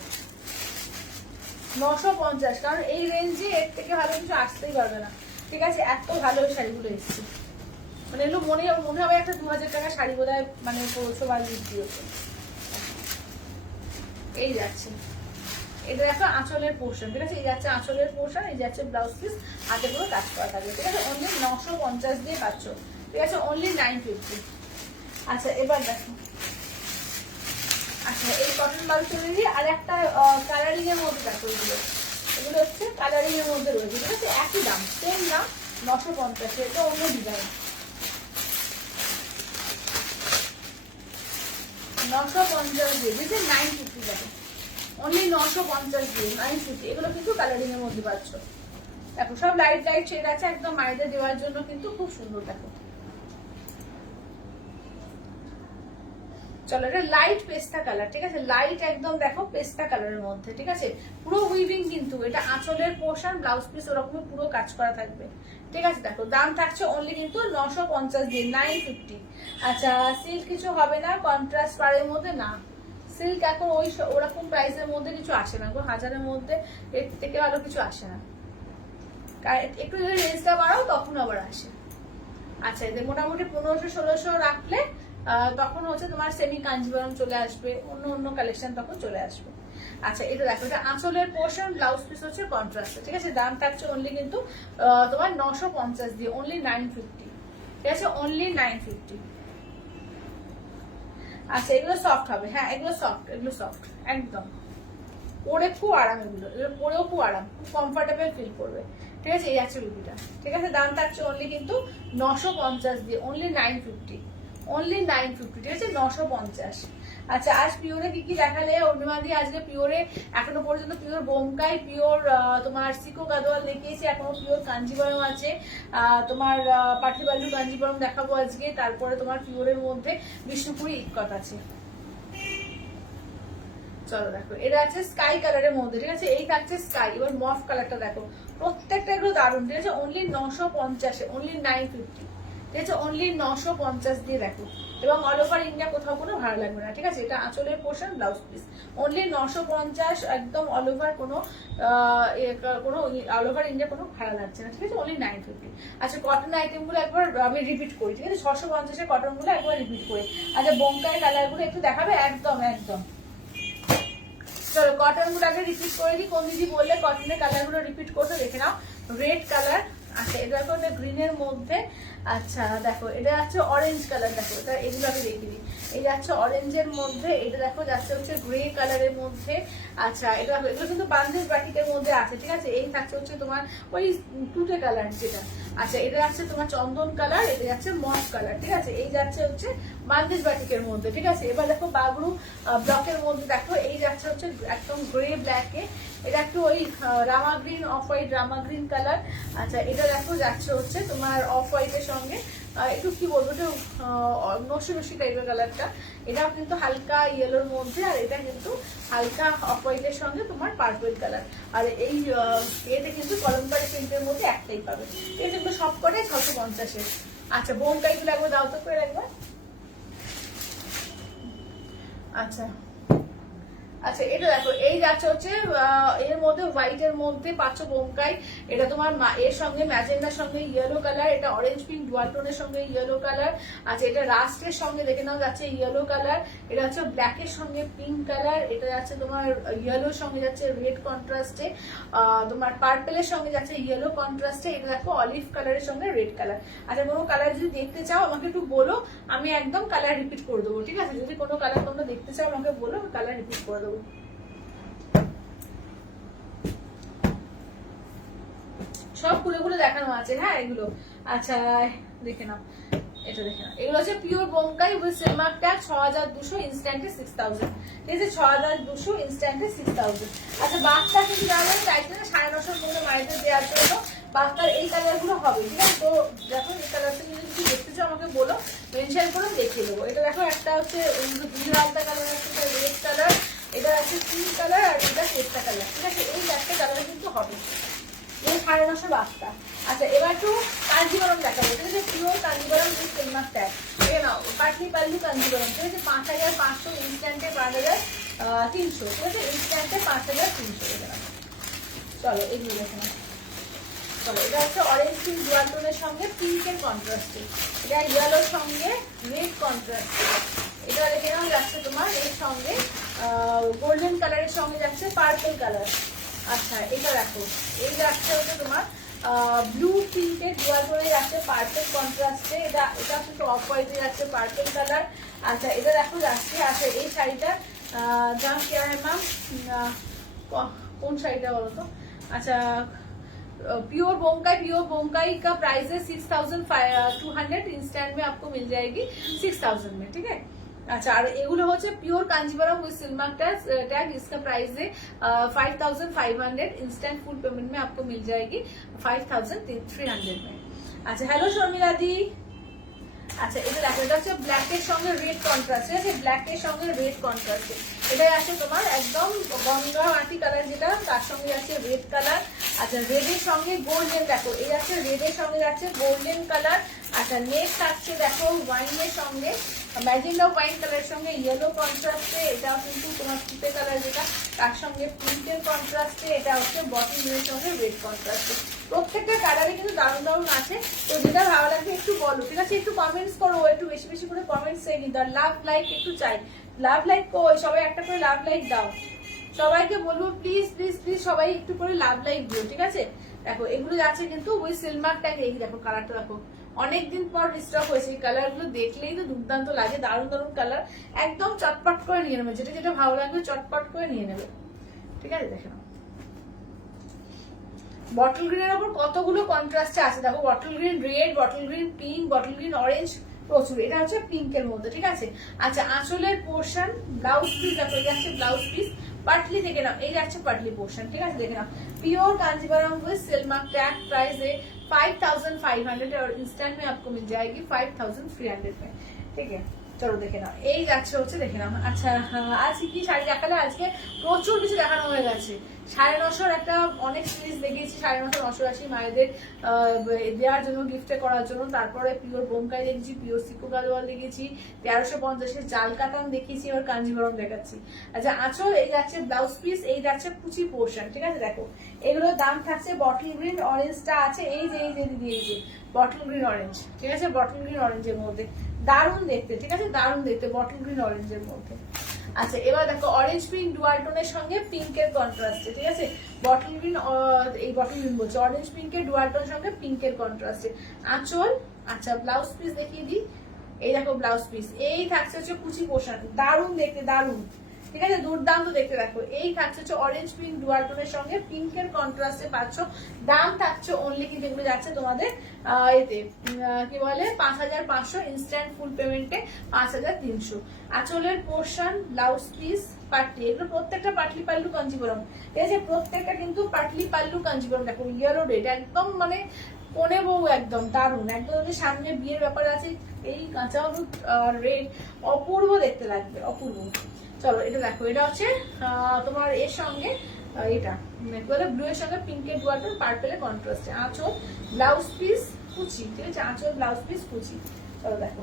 950, কারণ এই রেঞ্জে এর থেকে ভালো কিছু আসতেই পারবে না, ঠিক আছে, এত ভালো শাড়িগুলো এসছে, মানে এগুলো মনে হবে একটা 2000 টাকা শাড়ি বোধ হয় মানে পৌঁছো বা বিক্রি হচ্ছে। এই যাচ্ছে, এটা দেখো আঁচলের পোর্শন, ঠিক আছে, এই যাচ্ছে আঁচলের পোর্শন, এই যাচ্ছে ব্লাউজ পিস, হাতে পুরো কাজ করা থাকবে, ঠিক আছে, অনলি 950 দিয়ে পাচ্ছ, ঠিক আছে, অনলি 950। আচ্ছা এবার দেখো, আচ্ছা এই কটন বালুচুরি আর একটা কালারিং এর মধ্যে দেখো, এগুলো এগুলো হচ্ছে কালারিং এর মধ্যে রয়েছে, ঠিক আছে, একই দাম, সেম দাম 950, এটা অন্য ডিজাইন, 950 দিয়ে, ঠিক আছে 950 দেখো, অনলি 950 দিয়ে 950, এগুলো কিন্তু কালারিং এর মধ্যে পাচ্ছ, দেখো সব লাইট লাইট শেড আছে, একদম মাইদা দেওয়ার জন্য কিন্তু খুব সুন্দর দেখো। চলো এটা লাইট পেস্তা কালার, ঠিক আছে, লাইট একদম দেখো পেস্তা কালারের মধ্যে, ঠিক আছে, পুরো উইভিং কিন্তু, এটা আঁচলের পোর্শন, ব্লাউজ পিস ওরকমই পুরো কাজ করা থাকবে, ঠিক আছে। দেখো দাম থাকছে অনলি কিন্তু 950 দিয়ে, 950। আচ্ছা সিল্ক কিছু হবে না, কন্ট্রাস্ট পাড়ের মধ্যে না, সিল্ক এখন ওই ওরকম প্রাইসের মধ্যে কিছু আসে না, 1000-এর মধ্যে এর থেকে ভালো কিছু আসে না, একটু যদি রেঞ্জটা বাড়াও তখন আবার আসে। আচ্ছা এদের মোটামুটি 1500-1600 রাখলে তখন হচ্ছে তোমার সেমি কাঞ্জিবরম চলে আসবে, অন্য অন্য কালেকশন তখন চলে আসবে। আচ্ছা এটা দেখো, এটা আঁচলের পোর্শন, ব্লাউজ পিস হচ্ছে কন্ট্রাস্ট, ঠিক আছে, দাম থাকছে অনলি কিন্তু তোমার 950 দিয়ে, অনলি 950, ঠিক আছে, অনলি 950। আচ্ছা এগুলো সফট হবে, হ্যাঁ এগুলো সফট, এগুলো সফট একদম, পরে খুব আরাম, এগুলো পরেও খুব আরাম, খুব কমফোর্টেবল ফিল করবে, ঠিক আছে, এই আছে রুবিটা, ঠিক আছে, দাম থাকছে অনলি কিন্তু 950 দিয়ে, অনলি 950, অনলি 950, ঠিক আছে 950। আচ্ছা আজ পিওরে কি কি দেখালে অর্ণিমা দি, আজকে পিওরে এখনো পর্যন্ত পিওর বোমকাই, পিওর তোমার সিকো গাদোয়াল দেখিয়েছি, এখনো পিওর কাঞ্জিবরম আছে, তোমার পাঠিবালু কাঞ্জিবরম দেখাবো আজকে, তারপরে তোমার পিওরের মধ্যে বিষ্ণুপুরি ইক্কত আছে। চলো দেখো এটা আছে স্কাই কালারের মধ্যে, ঠিক আছে, এই থাকছে স্কাই, এবার মফ কালারটা দেখো, প্রত্যেকটা এগুলো দারুণ, ঠিক আছে, অনলি 950, অনলি 950, ঠিক আছে, অনলি 950 দিয়ে দেখো, এবং অল ওভার ইন্ডিয়া কোথাও কোনো ভালো লাগবে না, ঠিক আছে, এটা আঁচলের পোর্শন, ব্লাউজ পিস, অনলি 950, একদম অল ওভার কোনো অল ওভার ইন্ডিয়া কোনো ভাড়া লাগছে না, ঠিক আছে, অনলি 950। আচ্ছা কটন আইটেম গুলো একবার আমি রিপিট করি, ঠিক আছে, 650-এর কটন গুলো একবার রিপিট করি। আচ্ছা বোমকাই কালার গুলো একটু দেখাবে, একদম একদম, চলো কটন গুলো আগে রিপিট করে দিই, কোন দিদি বললে কটনের কালার গুলো রিপিট করতে, দেখে নাও, রেড কালার, আচ্ছা এটা দেখো এটা গ্রিনের মধ্যে, আচ্ছা দেখো এটা যাচ্ছে অরেঞ্জ কালার, দেখো এটা এগুলো আমি দেখিয়ে দিই, এই যাচ্ছে অরেঞ্জের মধ্যে, এটা দেখো যাচ্ছে হচ্ছে গ্রে কালারের মধ্যে, আচ্ছা এটা এগুলো কিন্তু বান্দেজ বাটিকের মধ্যে আছে, ঠিক আছে, এই থাকছে হচ্ছে তোমার ওই তুতে কালার যেটা, আচ্ছা এটা যাচ্ছে তোমার চন্দন কালার, এটা যাচ্ছে মফ কালার, ঠিক আছে, এই যাচ্ছে হচ্ছে বান্দেজ বাটিকের মধ্যে, ঠিক আছে। এবার দেখো বাগরু ব্লকের মধ্যে দেখো, এই যাচ্ছে হচ্ছে একদম গ্রে ব্ল্যাকে, এটা একটু ওই রামা গ্রিন, অফ হোয়াইট রামা গ্রিন কালার, আচ্ছা এটা দেখো যাচ্ছে হচ্ছে তোমার অফ হোয়াইটের সঙ্গে একটু কি বলবো, একটু নসি নসি টাইপের কালারটা, এটাও কিন্তু হালকা ইয়েলোর মধ্যে, আর এটা কিন্তু হালকা অফ হোয়াইটের সঙ্গে তোমার পার্পল কালার, আর এই এতে কিন্তু কলমকারি প্রিন্টের মধ্যে একটাই পাবে, এই কিন্তু সব করে 650-এর। আচ্ছা বোমকাই গুলো একবার দাও তো করে একবার, আচ্ছা আচ্ছা এটা দেখো, এই যাচ্ছে হচ্ছে এর মধ্যে হোয়াইটের মধ্যে পাচ্ছ বোমকাই। এটা তোমার এর সঙ্গে ম্যাজেন্ডার সঙ্গে ইয়েলো কালার, এটা অরেঞ্জ পিঙ্ক ডুয়াল টোনের সঙ্গে ইয়েলো কালার। আচ্ছা এটা রাস্টের সঙ্গে দেখে নাও যাচ্ছে ইয়েলো কালার, এটা হচ্ছে ব্ল্যাকের সঙ্গে পিঙ্ক কালার, এটা যাচ্ছে তোমার ইয়েলোর সঙ্গে যাচ্ছে রেড কন্ট্রাস্টে, তোমার পার্পেলের সঙ্গে যাচ্ছে ইয়েলো কন্ট্রাস্টে, এটা দেখো অলিভ কালারের সঙ্গে রেড কালার। আচ্ছা কোনো কালার যদি দেখতে চাও আমাকে একটু বলো, আমি একদম কালার রিপিট করে দেবো, ঠিক আছে? যদি কোনো কালার তোমরা দেখতে চাও আমাকে বলো, কালার রিপিট করে দেবো। সব খুলে খুলে দেখানো আছে, হ্যাঁ এগুলো। আচ্ছা দেখে নাও, এটা দেখে নাও, এগুলো হচ্ছে pure Bomkai with Silk Mark tag, 6200 ইনস্ট্যান্টে 6000, ঠিক আছে? 6200 ইনস্ট্যান্টে 6000। আচ্ছা বাচ্চা কিন্তু যারা চাইছে না 950 মধ্যে মাইতে দেওয়ার জন্য, বাচ্চার এই কালার গুলো হবে, ঠিক আছে? তো দেখো এই কালারটা যদি দেখতে চাও আমাকে বলো, মেনশন করে দেখিয়ে দেবো। এটা দেখো একটা হচ্ছে ব্লু আলতা কালার, একটা রেড কালার, এটা আছে পিঙ্ক কালার, আর এটা পেস্তা কালার, ঠিক আছে? এই চারটে কালার কিন্তু হবে, 950 বাচ্চা। আচ্ছা এবার একটু কাঞ্জিবরম দেখাবো, ঠিক আছে? Pure Kanjeevaram with Silk Mark tag, ঠিক আছে? পাটলি পাল্লু কাঞ্জিবরম, ঠিক আছে? 5500 ইনস্ট্যান্টে 5300, ঠিক আছে? ইনস্ট্যান্টে 5300। চলো এগুলো দেখে নাও। চলো এটা হচ্ছে অরেঞ্জ পিঙ্ক ডুয়াল টোনের সঙ্গে পিঙ্কের কন্ট্রাস্টে, এটা ইয়েলোর সঙ্গে রেড কন্ট্রাস্টে, এটা দেখে নাও যাচ্ছে তোমার এর সঙ্গে গোল্ডেন কালারের সঙ্গে যাচ্ছে পার্পল কালার। আচ্ছা এটা দেখো, এই যাচ্ছে হচ্ছে তোমার ব্লু পিঙ্কের ডুয়াল টোনে যাচ্ছে পার্পল কন্ট্রাস্টে, এটা এটা হচ্ছে অফ হোয়াইটে যাচ্ছে পার্পল কালার। আচ্ছা এটা দেখো যাচ্ছে, আচ্ছা এই শাড়িটা দাম কি আছে ম্যাম? কোন শাড়িটা বলো তো? अच्छा प्योर बोमकाई का प्राइस है 6200, इंस्टेंट में आपको मिल जाएगी 6000 में, ठीक है? अच्छा और एगुलो होचे pure Kanjeevaram with silk tag, इसका प्राइस है 5500, इंस्टेंट फुल पेमेंट में आपको मिल जाएगी 5300 में। अच्छा हेलो शर्मिला दी। আচ্ছা এটা দেখো, এটা হচ্ছে ব্ল্যাকের সঙ্গে রেড কন্ট্রাস্ট, ঠিক আছে? ব্ল্যাকের সঙ্গে রেড কন্ট্রাস্ট, এটাই আছে তোমার একদম গঙ্গা মাটি কালার, যেটা তার সঙ্গে আছে রেড কালার। আচ্ছা রেডের সঙ্গে গোল্ডেন, দেখো এই আছে রেডের সঙ্গে যাচ্ছে গোল্ডেন কালার। আচ্ছা নেক্সট আসছে দেখো ওয়াইনের সঙ্গে ম্যাজেন্ডা ওয়াইন কালারের সঙ্গে ইয়েলো কন্ট্রাস্টে, এটাও কিন্তু তোমার চিপে কালার যেটা, তার সঙ্গে পিঙ্কের কন্ট্রাস্টে, এটা হচ্ছে বটল গ্রিনের সঙ্গে রেড কন্ট্রাস্টে। প্রত্যেকটা কালারে কিন্তু দারুণ দারুণ আছে, তো যেটা ভালো লাগবে একটু বলো, ঠিক আছে? একটু কমেন্টস করো, একটু বেশি বেশি করে কমেন্টস চাই, কিন্তু লাভ লাইক একটু চাই, লাভ লাইক কই সবাই একটা করে লাভ লাইক দাও, সবাইকে বলবো প্লিজ প্লিজ প্লিজ সবাই একটু করে লাভ লাইক দিও, ঠিক আছে? দেখো এগুলো যাচ্ছে কিন্তু ওই সিলমার্ক ট্যাগ, এই দেখো কালারটা দেখো অনেকদিন পর রিস্টক হয়েছে, এই কালার গুলো দেখলেই তো দুর্দান্ত লাগে, দারুণ দারুণ কালার, একদম চটপট করে নিয়ে নেবে, যেটা যেটা ভালো লাগবে চটপট করে নিয়ে নেবে, ঠিক আছে? দেখো বটল গ্রিনের ওপর কতগুলো কন্ট্রাস্টে আছে, দেখো bottle green red, bottle green pink, bottle green orange, প্রচুর। এটা হচ্ছে পিঙ্কের মধ্যে, ঠিক আছে? আচ্ছা আঁচলের পোর্শন ব্লাউজ পিস, দেখো এই যাচ্ছে ব্লাউজ পিস, পাটলি দেখে নাও, এই যাচ্ছে পাটলি পোর্শন, ঠিক আছে? দেখে নাও pure Kanjeevaram with silk tag, price है 5500 और इंस्टेंट में आपको मिल जाएगी 5300 में, ठीक है? চলো দেখে নাও, এই যাচ্ছে হচ্ছে দেখে নাও। আচ্ছা আজকে কি শাড়ি দেখালে? আজকে প্রচুর কিছু দেখানো হয়ে গেছে, 950 একটা অনেক সিরিজ দেখিয়েছি, 950 980 মায়েদের দেওয়ার জন্য, গিফটে করার জন্য। তারপরে পিওর বোমকাই দেখেছি, পিওর সিকো গাদোয়াল দেখেছি, 1350 জাল কাতান দেখিয়েছি, এবার কাঞ্জিবরম দেখাচ্ছি। আচ্ছা আঁচল, এই যাচ্ছে ব্লাউজ পিস, এই যাচ্ছে কুচি পোর্শন, ঠিক আছে? দেখো এগুলোর দাম থাকছে, বটল গ্রিন অরেঞ্জটা আছে, এই যে দিদি, এই যে বটল গ্রিন অরেঞ্জ, ঠিক আছে? বটল গ্রিন অরেঞ্জের মধ্যে দারুণ দেখতে, ঠিক আছে? দারুণ দেখতে বটল গ্রিন অরেঞ্জের মধ্যে। আচ্ছা এবার দেখো অরেঞ্জ পিঙ্ক ডুয়াল টোনের সঙ্গে পিঙ্কের কন্ট্রাস্টে, ঠিক আছে? বটল গ্রিন, এই বটল গ্রিন বলছে, অরেঞ্জ পিঙ্কের ডুয়াল টোনের সঙ্গে পিঙ্কের কন্ট্রাস্টে আঁচল। আচ্ছা ব্লাউজ পিস দেখিয়ে দিই, এই দেখো ব্লাউজ পিস, এই থাকছে হচ্ছে কুচি পোশাক, দারুণ দেখতে, দারুণ, ঠিক আছে? দুর্দান্ত দেখতে। দেখো এই থাকছে হচ্ছে অরেঞ্জ পিঙ্ক ডুয়াল টোনের সঙ্গে পিঙ্কের কন্ট্রাস্টে পাচ্ছ, দাম থাকছে অনলি কিন্তু এগুলো যাচ্ছে তোমাদের এতে কি বলে 5500, ইনস্ট্যান্ট ফুল পেমেন্টে 5300। আঁচলের পোর্শন ব্লাউজ পিস পাটলি, এগুলো প্রত্যেকটা পাটলি পাল্লু কাঞ্জিবরম, ঠিক আছে? প্রত্যেকটা কিন্তু পাটলি পাল্লু কাঞ্জিবরম। দেখো ইয়েলো রেড, একদম মানে কোনে বউ, একদম দারুণ, একদম সামনে বিয়ের ব্যাপার আছে, এই কাঁচা হলুদ রেড অপূর্ব দেখতে লাগবে, অপূর্ব। চলো এটা দেখো, এটা হচ্ছে তোমার এর সঙ্গে এটা ব্লু এর সঙ্গে পিঙ্কের ডুয়াল পার্পেলের কন্ট্রাস্টে, আঁচল ব্লাউজ পিস কুচি, ঠিক আছে? আঁচল ব্লাউজ পিস কুচি। চলো দেখো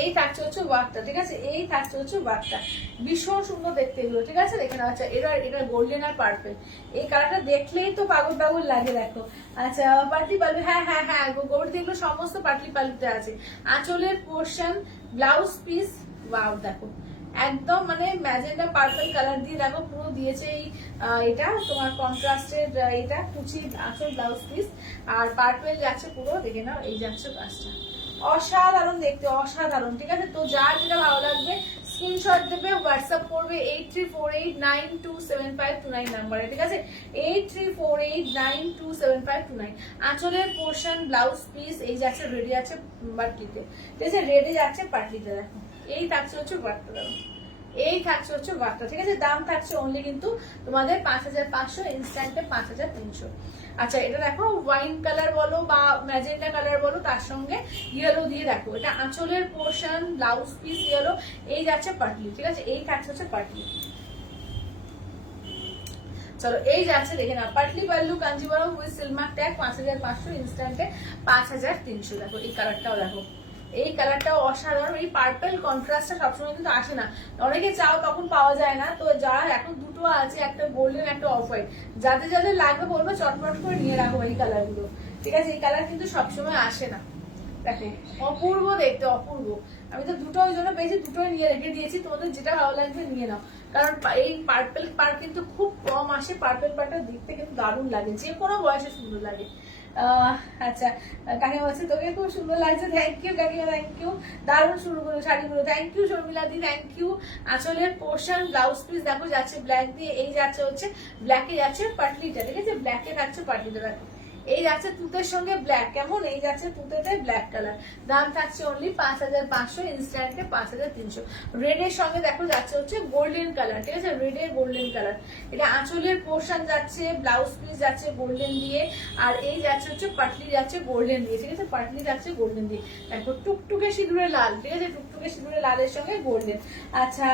এই থাকছে হচ্ছে ওয়ার্কটা, ঠিক আছে, এই থাকছে হচ্ছে ওয়ার্কটা, ভীষণ সুন্দর দেখতে এগুলো, ঠিক আছে। দেখে নাও। আচ্ছা এটা গোল্ডেন আর পার্পল, এই কালারটা দেখলেই তো পাগল পাগল লাগে, দেখো। আচ্ছা পাটলি পাল্লু, হ্যাঁ হ্যাঁ হ্যাঁ গৌরী, এগুলো সমস্ত পাটলি পাল্লুতে আছে। আঁচলের পোর্শন, ব্লাউজ পিস, ওয়াও দেখো একদম মানে ম্যাজেন্ডা পার্পল কালার দিয়ে দেখো পুরো দিয়েছে। এই এটা তোমার কন্ট্রাস্টের এটা কুচি আঁচল, ব্লাউজ পিস, আর পার্পল যাচ্ছে পুরো, দেখে নাও এই যাচ্ছে কাজটা, অসাধারণ দেখতে, অসাধারণ, ঠিক আছে। তো যার যেটা ভালো লাগবে স্ক্রিনশট দেবে, হোয়াটসঅ্যাপ করবে 8348927529 নাম্বারে, ঠিক আছে, 8348927529। আঁচলের পোর্শন, ব্লাউজ পিস এই যাচ্ছে রেডি আছে পাটলিতে, ঠিক আছে, রেডি যাচ্ছে পাটলিতে, দেখো এই থাকছে হচ্ছে ওয়ার্কটা, দেখো এই থাকছে হচ্ছে ওয়ার্কটা, ঠিক আছে। দাম থাকছে অনলি কিন্তু তোমাদের 5500, ইনস্ট্যান্টে 5300। আচ্ছা এটা দেখো ওয়াইন কালার বলো বা ম্যাজেন্ডা কালার বলো, তার সঙ্গে ইয়েলো দিয়ে দেখো, এটা আঁচলের পোর্শন, ব্লাউজ পিস ইয়েলো, এই যাচ্ছে পাটলি, ঠিক আছে, এই থাকছে হচ্ছে পাটলি। চলো এই যাচ্ছে দেখে না, Patli pallu Kanjeevaram with Silk Mark tag 5500, ইনস্ট্যান্টে 5300। দেখো এই কালারটাও দেখো, এই কালারটাও অসাধারণ। এই পার্পল কন্ট্রাস্টটা সবসময় কিন্তু আসে না, অনেকে চাও তখন পাওয়া যায় না। তো যারা এখন দুটো আছে, একটা গোল্ডেন একটা অফ হোয়াইট, যাদের যাদের লাগবে বলবো চটপট করে নিয়ে রাখো এই কালার গুলো, ঠিক আছে। এই কালার কিন্তু সবসময় আসে না, দেখো অপূর্ব দেখতে, অপূর্ব। আমি তো দুটো ওই জন্য পেয়েছি, দুটোই নিয়ে রেখে দিয়েছি, তোমাদের যেটা ভালো লাগবে নিয়ে নাও। কারণ এই পার্পল পার কিন্তু খুব কম আসে, পার্পল পারটা দেখতে কিন্তু দারুণ লাগে, যে কোনো বয়সে সুন্দর লাগে। আচ্ছা কাকিমা বলছে তোকে খুব সুন্দর লাগছে, থ্যাংক ইউ কাকিমা, থ্যাংক ইউ, দারুণ শুরু করো শাড়িগুলো, thank you Sharmila di, thank you. আঁচলের পোর্শন, ব্লাউজ পিস দেখো যাচ্ছে ব্ল্যাক দিয়ে, এই যাচ্ছে হচ্ছে ব্ল্যাকে যাচ্ছে পাটলিটা, ঠিক আছে, ব্ল্যাকে থাকছে পাটলিটা, দেখো এই যাচ্ছে তুতের সঙ্গে ব্ল্যাক, কেমন এই যাচ্ছে তুতেতে ব্ল্যাক কালার। দাম থাকছে অনলি 5500, ইনস্ট্যান্টে 5300। রেডের সঙ্গে দেখো যাচ্ছে হচ্ছে গোল্ডেন কালার, ঠিক আছে, রেডের গোল্ডেন কালার। এটা আঁচলের পোর্শন যাচ্ছে, ব্লাউজ পিস যাচ্ছে গোল্ডেন দিয়ে, আর এই যাচ্ছে হচ্ছে পাটলি যাচ্ছে গোল্ডেন দিয়ে, ঠিক আছে, পাটলি যাচ্ছে গোল্ডেন দিয়ে, দেখো টুকটুকে সিঁদুরে লাল, ঠিক আছে, টুকটুকে সিঁদুরে লালের সঙ্গে গোল্ডেন। আচ্ছা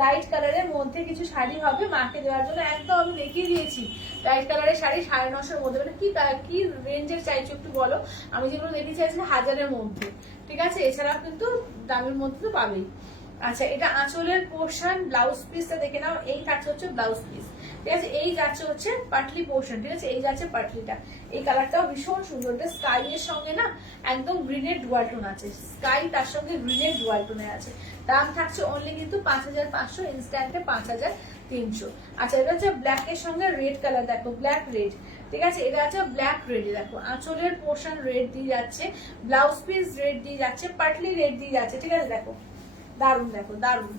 লাইট কালারের মধ্যে কিছু শাড়ি হবে মাকে দেওয়ার জন্য, একদম আমি দেখিয়ে দিয়েছি লাইট কালারের শাড়ি 950-এর মধ্যে, মানে কি রেঞ্জের চাইছো একটু বলো। আমি যেগুলো দেখিয়েছি আছে 1000-এর মধ্যে, ঠিক আছে, এছাড়াও কিন্তু দামের মধ্যে তো পাবেই। আচ্ছা এটা আঁচলের পোর্শন, ব্লাউজ পিসটা দেখে নাও, এই থাকছে হচ্ছে ব্লাউজ পিস, ঠিক আছে, এই যাচ্ছে হচ্ছে পাটলি পোর্শন, ঠিক আছে, এই যাচ্ছে পাটলিটা। এই কালারটাও ভীষণ সুন্দর, এটা স্কাই এর সঙ্গে না একদম গ্রিনের ডুয়াল টোন আছে, স্কাই তার সঙ্গে গ্রিনের ডুয়াল টোনে আছে। দাম থাকছে অনলি কিন্তু 5500, ইনস্ট্যান্টে 5300। আচ্ছা এটা হচ্ছে ব্ল্যাক এর সঙ্গে রেড কালার, দেখো ব্ল্যাক রেড, ঠিক আছে, এটা হচ্ছে ব্ল্যাক রেড, দেখো আঁচলের পোর্শন রেড দিয়ে যাচ্ছে, ব্লাউজ পিস রেড দিয়ে যাচ্ছে, পাটলি রেড দিয়ে যাচ্ছে, ঠিক আছে, দেখো দারুন, দেখো দারুন,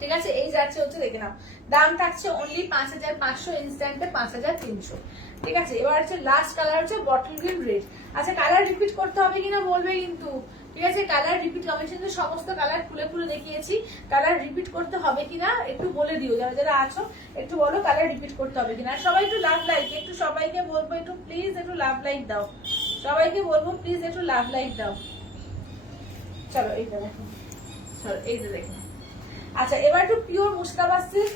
ঠিক আছে, এই যাচ্ছে হচ্ছে দেখে নাও। দাম থাকছে অনলি 5500, ইনস্ট্যান্টে 5300, ঠিক আছে। এবার হচ্ছে লাস্ট কালার হচ্ছে বটল গ্রিন রেড। আচ্ছা কালার রিপিট করতে হবে কিনা বলবে কিন্তু, ঠিক আছে, কালার রিপিট আমি কিন্তু সমস্ত কালার খুলে খুলে দেখিয়েছি, কালার রিপিট করতে হবে কিনা একটু বলে দিও, যারা যারা আছো একটু বলো কালার রিপিট করতে হবে কিনা। সবাই একটু লাভ লাইক, একটু সবাইকে বলবো একটু প্লিজ একটু লাভ লাইক দাও, সবাইকে বলবো প্লিজ একটু লাভ লাইক দাও। চলো এইটা দেখো, চলো এইটা দেখো। আচ্ছা এবার একটু পিওর মুস্তাবা সিল্ক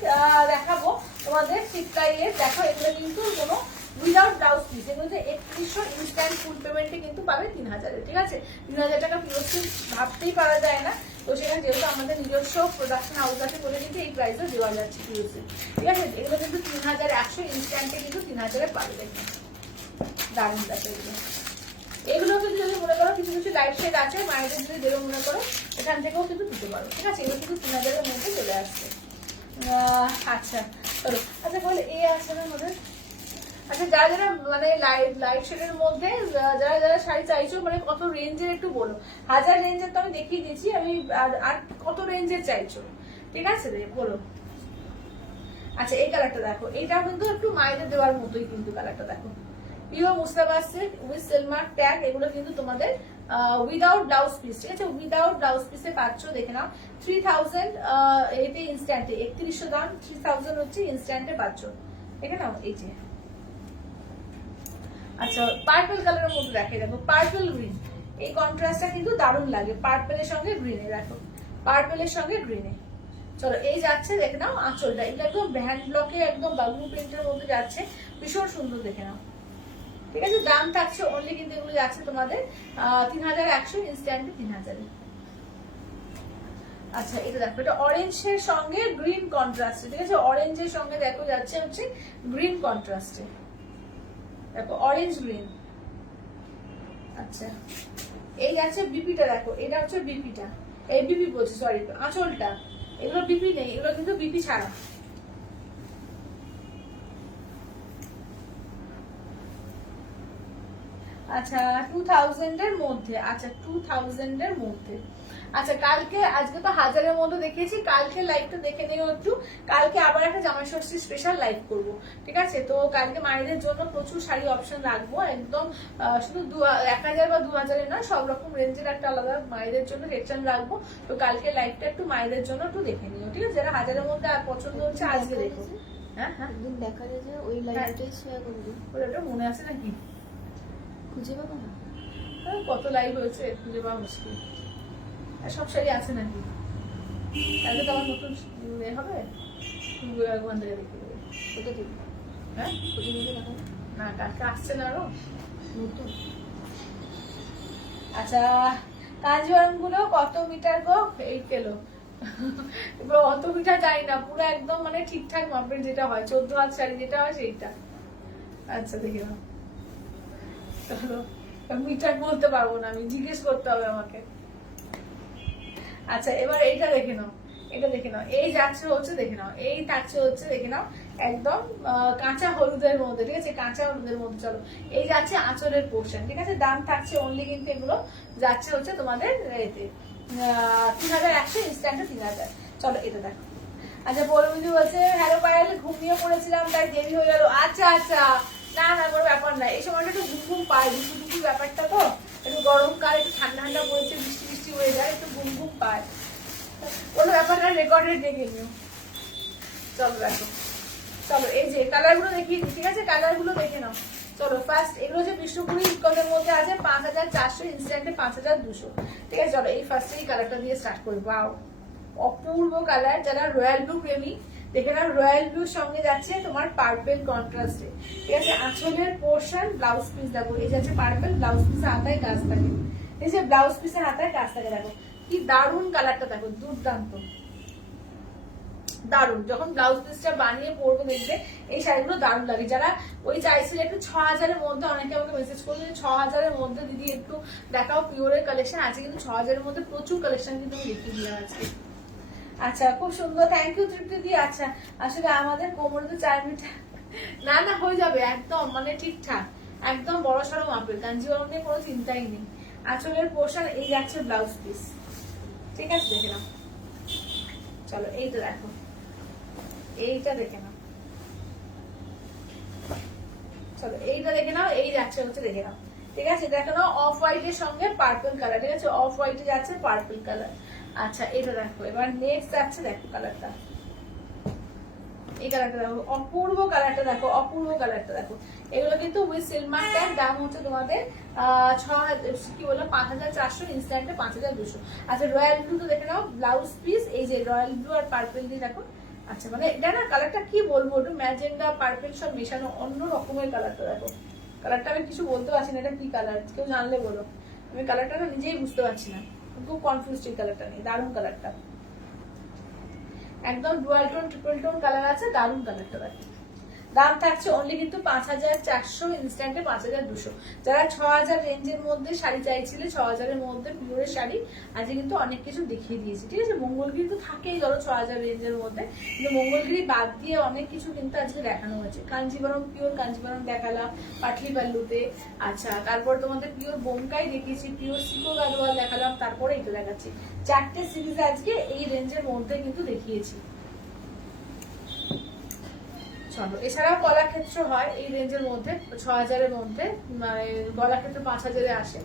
দেখাবো তোমাদের, চিপকাইয়ের, দেখো এগুলো কিন্তু কোনো উইদাউট ব্লাউজ পিস, এগুলো যে 3100, ইনস্ট্যান্ট ফুল পেমেন্টে কিন্তু পাবে 3000, ঠিক আছে, 3000 টাকা পিওর সিল্ক ভাবতেই পারা যায় না। তো সেখানে যেহেতু আমাদের নিজস্ব প্রোডাকশন হাউস আছে বলে কিন্তু এই প্রাইসও দেওয়া যাচ্ছে পিওর সিল্ক, ঠিক আছে। এগুলো কিন্তু 3100, ইনস্ট্যান্টে কিন্তু 3000-এ পাবে, দেখুন দারুণ দেখো এগুলো। এগুলো কিন্তু যদি মনে করো কিছু কিছু লাইট শেড আছে মায়েদের যদি দেবে মনে করো, এখান থেকেও কিন্তু দিতে পারো, ঠিক আছে, এগুলো কিন্তু 3000-এর মধ্যে চলে আসছে। আচ্ছা চলো, আচ্ছা বলে এই আছে না মধ্যে। আচ্ছা যারা যারা মানে লাইট শেডের মধ্যে যারা যারা শাড়ি চাইছো, মানে কত রেঞ্জের একটু বলো, 1000 রেঞ্জের তো আমি দেখিয়ে দিয়েছি, আমি আর কত রেঞ্জের চাইছো, ঠিক আছে বলো। আচ্ছা এই কালারটা দেখো, এটা কিন্তু একটু মায়েদের দেওয়ার মতোই কিন্তু কালারটা দেখো, pure Mustaba silk with Silk Mark tag, এগুলো কিন্তু তোমাদের উইদাউট ব্লাউজ পিস, ঠিক আছে, উইদাউট ব্লাউজ পিসে পাচ্ছ, দেখে নাও 3000 এতে ইনস্ট্যান্টে 3100 দাম, 3000 হচ্ছে ইনস্ট্যান্টে পাচ্ছ, দেখে নাও এই যে। আচ্ছা পার্পল কালারের মধ্যে দেখে, দেখো পার্পল গ্রিন, এই কন্ট্রাস্টটা কিন্তু দারুণ লাগে, পার্পলের সঙ্গে গ্রিনে, দেখো পার্পলের সঙ্গে গ্রিনে। চলো এই যাচ্ছে দেখে নাও আঁচলটা, এটা একদম হ্যান্ড ব্লকে একদম বাবু প্রিন্টের মধ্যে যাচ্ছে, ভীষণ সুন্দর দেখে নাও, ঠিক আছে, দাম থাকছে অনলি কিন্তু এগুলো যাচ্ছে তোমাদের 3100, ইনস্ট্যান্টে 3000। আচ্ছা এটা দেখো, এটা অরেঞ্জের সঙ্গে গ্রিন কন্ট্রাস্টে, ঠিক আছে, অরেঞ্জের সঙ্গে দেখো যাচ্ছে হচ্ছে গ্রিন কন্ট্রাস্টে, দেখো অরেঞ্জ গ্রিন। আচ্ছা এই যাচ্ছে বিপিটা, দেখো এটা হচ্ছে বিপিটা, এই বিপি বলছি সরি, আঁচলটা, এগুলো বিপি নেই, এগুলো কিন্তু বিপি ছাড়া। আচ্ছা 2000 এর মধ্যে, আচ্ছা 2000 এর মধ্যে। আচ্ছা কালকে, আজকে তো 1000 এর মধ্যে দেখিয়েছি, কালকে লাইভটা দেখে নিও একটু, কালকে আবার একটা জামাই ষষ্ঠী স্পেশাল লাইভ করব, ঠিক আছে। তো কালকে মায়েদের জন্য প্রচুর শাড়ি অপশন রাখবো, একদম শুধু 1000 বা 2000 না, সব রকম রেঞ্জের একটা আলাদা মায়েদের জন্য সেকশন রাখবো। তো কালকে লাইভটা একটু মায়েদের জন্য একটু দেখে নিও, ঠিক আছে, যারা 1000 এর মধ্যে আর পছন্দ হচ্ছে আজকে দেখো। হ্যাঁ হ্যাঁ একদম দেখা যায় যে ওই লাইভটাই শেয়ার করে দিই, ওটা মনে আছে নাকি? খুঁজে পাবো না। কত লাইভ হয়েছে খুঁজে পাওয়া মুশকিল। আর সব শাড়ি আছে নাকি? তাহলে তো আমার নতুন হবে, ওখান থেকে দেখে দেবে। ওটা দিবি, হ্যাঁ খুঁজে নিয়ে দেখা না, কালকে আসছে না আরো নতুন। আচ্ছা কাঞ্জিভারম গুলো কত মিটার গো? 8 কিলো। এবার অত মিটার জানি না, পুরো একদম মানে ঠিকঠাক মাপের যেটা হয়, 14 হাত শাড়ি যেটা হয় সেইটা। আচ্ছা দেখে নাও, চলো মিটার বলতে পারবো না আমি, জিজ্ঞেস করতে হবে আমাকে। আচ্ছা এবার এইটা দেখে নাও, এটা দেখে নাও, এই যাচ্ছে হচ্ছে দেখে নাও, এই থাকছে হচ্ছে দেখে নাও একদম কাঁচা হলুদের মধ্যে, ঠিক আছে, কাঁচা হলুদের মধ্যে। চলো এই যাচ্ছে আঁচলের পোর্শন, ঠিক আছে, দাম থাকছে অনলি কিন্তু এগুলো যাচ্ছে হচ্ছে তোমাদের এতে 3100, ইনস্ট্যান্টে 3000। চলো এটা দেখো। আচ্ছা পৌলমিদি বলছে হ্যালো পায়েল, ঘুমিয়ে পড়েছিলাম তাই দেরি হয়ে গেল। আচ্ছা আচ্ছা, না না কোনো ব্যাপার না, এই সময়টা একটু ঘুম ঘুম পায়, দুপুর দুপুর ব্যাপারটা তো, একটু গরমকাল, একটু ঠান্ডা ঠান্ডা পড়েছে, বৃষ্টি বৃষ্টি হয়ে যায়, একটু ঘুম ঘুম পায়, কোনো ব্যাপার না, রেকর্ডেড দেখে নিও। চলো দেখো, চলো এই যে কালার গুলো দেখিয়ে দিই, ঠিক আছে, কালার গুলো দেখে নাও। চলো ফার্স্ট এগুলো হচ্ছে বিষ্ণুপুরি ইস্কনের মধ্যে আছে 5400, ইনস্ট্যান্টে 5200, ঠিক আছে। চলো এই ফার্স্টে এই কালারটা দিয়ে স্টার্ট করি। বাও অপূর্ব কালার, যারা রয়্যাল ব্লু প্রেমী দেখে নাও, রয়্যাল ব্লুর সঙ্গে যাচ্ছে তোমার পার্পেল কন্ট্রাস্টে, ঠিক আছে, আঁচলের পোর্শন, ব্লাউজ পিস দেখো, এই যাচ্ছে পার্পেল, ব্লাউজ পিসের হাতায় কাজ থাকে, এই যে ব্লাউজ পিসের হাতায় কাজ থাকে, দেখো কি দারুণ কালারটা, দেখো দুর্দান্ত দারুণ। যখন ব্লাউজ পিসটা বানিয়ে পরবে দেখবে এই শাড়িগুলো দারুণ লাগে। যারা ওই চাইছিল একটু 6000 এর মধ্যে, অনেকে আমাকে মেসেজ করলো 6000 এর মধ্যে দিদি একটু দেখাও পিওরের কালেকশন আছে, কিন্তু 6000 এর মধ্যে প্রচুর কালেকশন কিন্তু আমি দেখিয়ে দিলাম আজকে। আচ্ছা খুব সুন্দর, থ্যাংক ইউ তৃপ্তি দি। আচ্ছা আসলে আমাদের কোমরে তো 4 মিটার, না না হয়ে যাবে একদম, মানে ঠিকঠাক একদম বড় সড়ো মাপের, কাঞ্জিভারম নিয়ে কোনো চিন্তাই নেই। আঁচলের পোর্শন, এই যাচ্ছে ব্লাউজ পিস, ঠিক আছে দেখে নাও। চলো এইটা দেখো, এইটা দেখে নাও, চলো এইটা দেখে নাও, এই যাচ্ছে হচ্ছে দেখে নাও, ঠিক আছে, দেখে নাও অফ হোয়াইট এর সঙ্গে পার্পল কালার, ঠিক আছে, অফ হোয়াইট এ যাচ্ছে পার্পল কালার। আচ্ছা এটা দেখো, এবার নেক্সট যাচ্ছে দেখো কালারটা, এই কালারটা দেখো, অপূর্ব কালারটা দেখো, অপূর্ব কালারটা দেখো। এগুলো কিন্তু উইথ সিলমার ট্যাগ, দাম হচ্ছে তোমাদের 5400, ইনস্ট্যান্টে 5200। আচ্ছা রয়্যাল ব্লু তো দেখে নাও, ব্লাউজ পিস, এই যে রয়্যাল ব্লু আর পার্পল দিয়ে দেখো। আচ্ছা মানে এটা না কালারটা কি বলবো, একটু ম্যাজেন্ডা পার্পল সব মেশানো, অন্য রকমের কালারটা দেখো। কালারটা আমি কিছু বলতে পারছি না, এটা কি কালার, কেউ জানলে বলো, আমি কালারটা না নিজেই বুঝতে পারছি না, খুব কনফিউজড এই কালারটা নিয়ে। দারুণ কালারটা, একদম dual tone triple tone colour আছে, দারুণ কালারটা দেখো। দাম থাকছে অনলি কিন্তু 5400, ইনস্ট্যান্টে 5200। যারা 6000 রেঞ্জের মধ্যে শাড়ি চাইছিলে, 6000 এর মধ্যে পিওরের শাড়ি আজকে কিন্তু অনেক কিছু দেখিয়ে দিয়েছি, ঠিক আছে। মঙ্গলগিরি তো থাকেই ধরো 6000 রেঞ্জের মধ্যে, কিন্তু মঙ্গলগিরি বাদ দিয়ে অনেক কিছু কিন্তু আজকে দেখানো হয়েছে। কাঞ্জিভারম, পিওর কাঞ্জিভারম দেখালাম পাটলি পাল্লুতে। আচ্ছা তারপর তোমাদের পিওর বোমকাই দেখিয়েছি, পিওর সিকো গাদোয়াল দেখালাম, তারপরে এটা দেখাচ্ছি। 4টে সিরিজ আজকে এই রেঞ্জের মধ্যে কিন্তু দেখিয়েছি। চলো এছাড়াও কলাক্ষেত্র হয় এই রেঞ্জের মধ্যে, 6000 এর মধ্যে, মানে কলাক্ষেত্র 5000 এ আসে,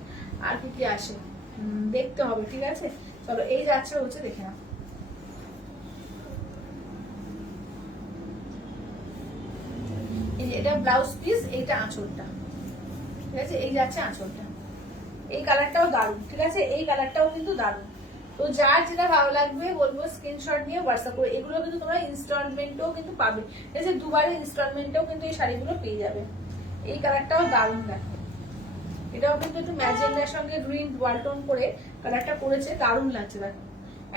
আর কি কি আসে দেখতে হবে, ঠিক আছে। চলো এই যাচ্ছে হচ্ছে দেখে নাও, এটা ব্লাউজ পিস, এইটা আঁচলটা, ঠিক আছে, এই যাচ্ছে আঁচলটা। এই কালারটাও দারুণ, ঠিক আছে, এই কালারটাও কিন্তু দারুণ। তো যার যেটা ভালো লাগবে বলবো স্ক্রিনশট নিয়ে হোয়াটসঅ্যাপ করে, এগুলো কিন্তু তোমরা ইনস্টলমেন্টেও কিন্তু পাবে, ঠিক আছে, দুবারে ইনস্টলমেন্টেও কিন্তু এই শাড়িগুলো পেয়ে যাবে। এই কালারটাও দারুণ দেখো, এটাও কিন্তু একটু ম্যাজেন্ডার সঙ্গে গ্রিন ডুয়াল টোন করে কালারটা করেছে, দারুণ লাগছে দেখো,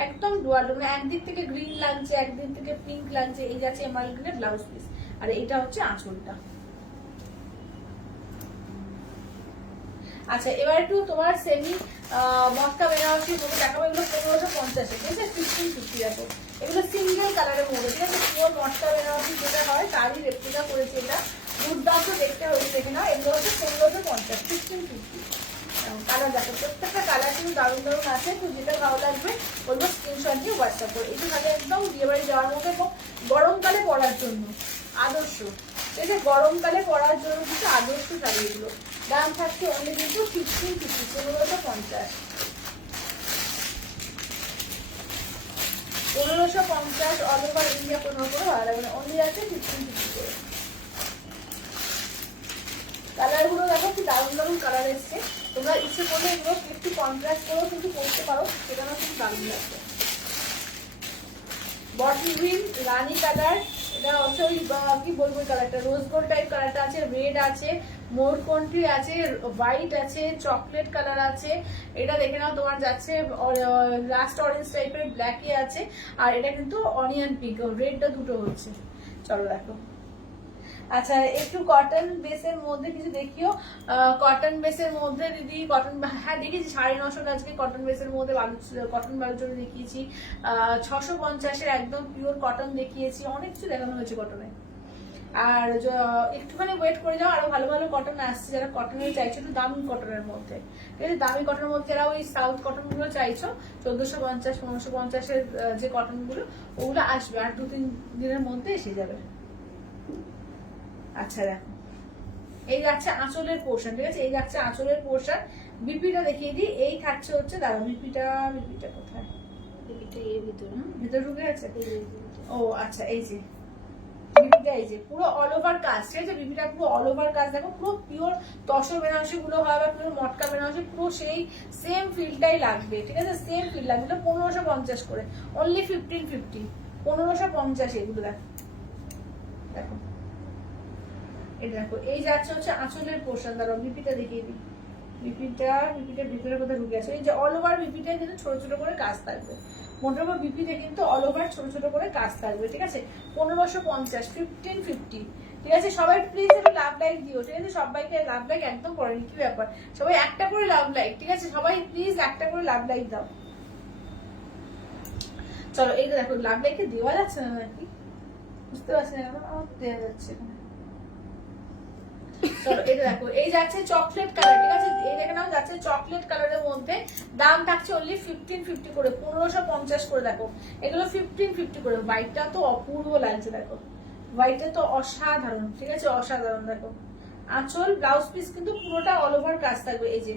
একদম ডুয়াল টোন, একদিক থেকে গ্রিন লাগছে একদিক থেকে পিঙ্ক লাগছে। এই যাচ্ছে এমারেল্ড গ্রিনের ব্লাউজ পিস, আর এটা হচ্ছে আঁচলটা। আচ্ছা এবার একটু তোমার সেমি মটকা বেনারসি তোমাকে দেখাবো, এগুলো 1550, ঠিক আছে, 1550 দেখো, এগুলো সিঙ্গেল কালারের মধ্যে, ঠিক আছে, পুরো মটকা বেনারসি যেটা হয় তারই রেপ্লিকা করেছে এটা, দুর্দান্ত দেখতে হয়েছে, দেখে নাও, এগুলো হচ্ছে 1550, 1550 কালার দেখো, প্রত্যেকটা কালার কিন্তু দারুণ দারুণ আছে। তো যেটা ভালো লাগবে বলবো স্ক্রিনশট দিয়ে হোয়াটসঅ্যাপ করে, এটা তাহলে একদম বিয়ে বাড়ি যাওয়ার মতো এবং গরমকালে পরার জন্য আদর্শ, ঠিক আছে, গরমকালে পরার জন্য কিন্তু আদর্শ শাড়ি এগুলো। দাম থাকছে অনলি কিন্তু 1550, 1550, 1550 অল ওভার ইন্ডিয়া, কোনো করে ভালো লাগবে না, অনলি আছে 1550 করে। কালার গুলো দেখো কি দারুণ দারুণ কালার এসছে, তোমরা ইচ্ছে করলে এগুলো একটু কন্ট্রাস্ট করেও কিন্তু করতে পারো, সেটা না কিন্তু দারুণ লাগবে। বটল গ্রিন, রানী কালার, এটা হচ্ছে ওই কি বলবো কালারটা, রোজ গোল্ড টাইপ কালারটা আছে, রেড আছে, মোরকন্ট্রি আছে, হোয়াইট আছে, চকলেট কালার আছে, এটা দেখে নাও তোমার যাচ্ছে লাস্ট অরেঞ্জ টাইপের ব্ল্যাকে আছে, আর এটা কিন্তু অনিয়ন পিঙ্ক, রেডটা দুটো হচ্ছে। চলো দেখো, আচ্ছা একটু কটন বেসের মধ্যে কিছু দেখিও, কটন বেসের মধ্যে দিদি কটন, হ্যাঁ দেখিয়েছি 950 আজকে কটন বেসের মধ্যে কটন বালুচরি দেখিয়েছি, 650-এর একদম পিওর কটন দেখিয়েছি, অনেক কিছু দেখানো হয়েছে কটনে। আর একটুখানি ওয়েট করে যাও, আরো ভালো ভালো কটন আসছে, যারা কটনের চাইছো একটু দামি কটনের মধ্যে, ঠিক আছে, দামি কটনের মধ্যে যারা ওই সাউথ কটন গুলো চাইছো 1450, 1550-এর যে কটন গুলো ওগুলো আসবে, আর 2-3 দিনের মধ্যে এসে যাবে। আচ্ছা দেখো, এই যাচ্ছে আঁচলের পোর্শন, ঠিক আছে, এই যাচ্ছে আঁচলের পোর্শন, বিপিটা দেখিয়ে দিই, এই থাকছে হচ্ছে দাঁড়া, বিপিটা কোথায়, বিপিটা এর ভিতরে, ভিতরে ঢুকে আছে, ও আচ্ছা এই যে বিপিটা, এই যে পুরো অল ওভার কাজ, ঠিক আছে, বিপিটা পুরো অল ওভার কাজ দেখো, পুরো পিওর তসর বেনারসি গুলো হয় বা পুরো মটকা বেনারসি, পুরো সেই সেম ফিলটাই লাগবে, ঠিক আছে, সেম ফিল লাগবে। 1550 করে, অনলি 1550, 1550 এগুলো দেখো, দেখো এটা দেখো, এই যাচ্ছে হচ্ছে আঁচলের পোর্শন, দাঁড়াও বিপিটা দেখিয়ে দিই, বিপিটার ভিতরে কোথায় ঢুকে আছে, এই যে অল ওভার বিপিটা কিন্তু ছোট ছোট করে কাজ থাকবে, মোটামুটি বিপিতে কিন্তু অল ওভার ছোট ছোট করে কাজ থাকবে, ঠিক আছে, 1550, 1550, ঠিক আছে। সবাই প্লিজ একটু লাভ লাইক দিও, ঠিক আছে, সবাইকে লাভ লাইক একদম করেনি, কি ব্যাপার, সবাই একটা করে লাভ লাইক, ঠিক আছে, সবাই প্লিজ একটা করে লাভ লাইক দাও। চলো এই দেখো, লাভ লাইকে দেওয়া যাচ্ছে না নাকি বুঝতে পারছি না, এখন আমার দেওয়া যাচ্ছে না। চলো এটা দেখো, এই যাচ্ছে চকলেট কালার, ঠিক আছে, এই দেখে নাও যাচ্ছে চকলেট কালারের মধ্যে, দাম থাকছে অনলি 1550 করে, 1550 করে, দেখো এগুলো 1550 করে। হোয়াইটটা তো অপূর্ব লাগছে দেখো, হোয়াইটটা তো অসাধারণ, ঠিক আছে, অসাধারণ। দেখো আঁচল, ব্লাউজ পিস কিন্তু পুরোটা অল ওভার কাজ থাকবে, এই যে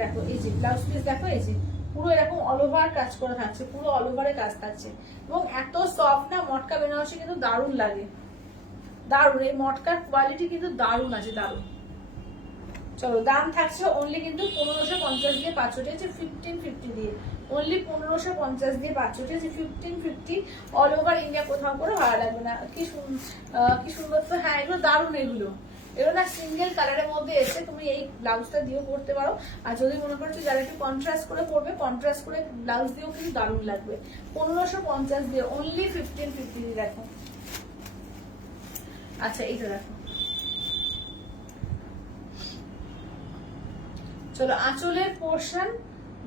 দেখো, এই যে ব্লাউজ পিস দেখো, এই যে পুরো এরকম অল ওভার কাজ করা থাকছে, পুরো অল ওভারে কাজ থাকছে, এবং এত সফট না, মটকা বেনারসি কিন্তু দারুণ লাগে, দারুণ, এই মটকার কোয়ালিটি কিন্তু দারুণ আছে, দারুণ। চলো দাম থাকছে অনলি কিন্তু 1550 দিয়ে 500, ঠিক আছে, 1550 দিয়ে, অনলি 1550 দিয়ে 500, ঠিক আছে, 1550 অল ওভার ইন্ডিয়া, কোথাও করে ভালো লাগবে না। কি সুন্দর তো, হ্যাঁ এগুলো দারুণ, এগুলো না সিঙ্গেল কালারের মধ্যে এসে তুমি এই ব্লাউজটা দিয়েও করতে পারো, আর যদি মনে করছো যারা একটু কন্ট্রাস্ট করে পরবে, কন্ট্রাস্ট করে ব্লাউজ দিয়েও কিন্তু দারুণ লাগবে। 1550 দিয়ে অনলি 1550 দিয়ে, দেখো। আচ্ছা এইটা দেখো, চলো আঁচলের পোর্শন,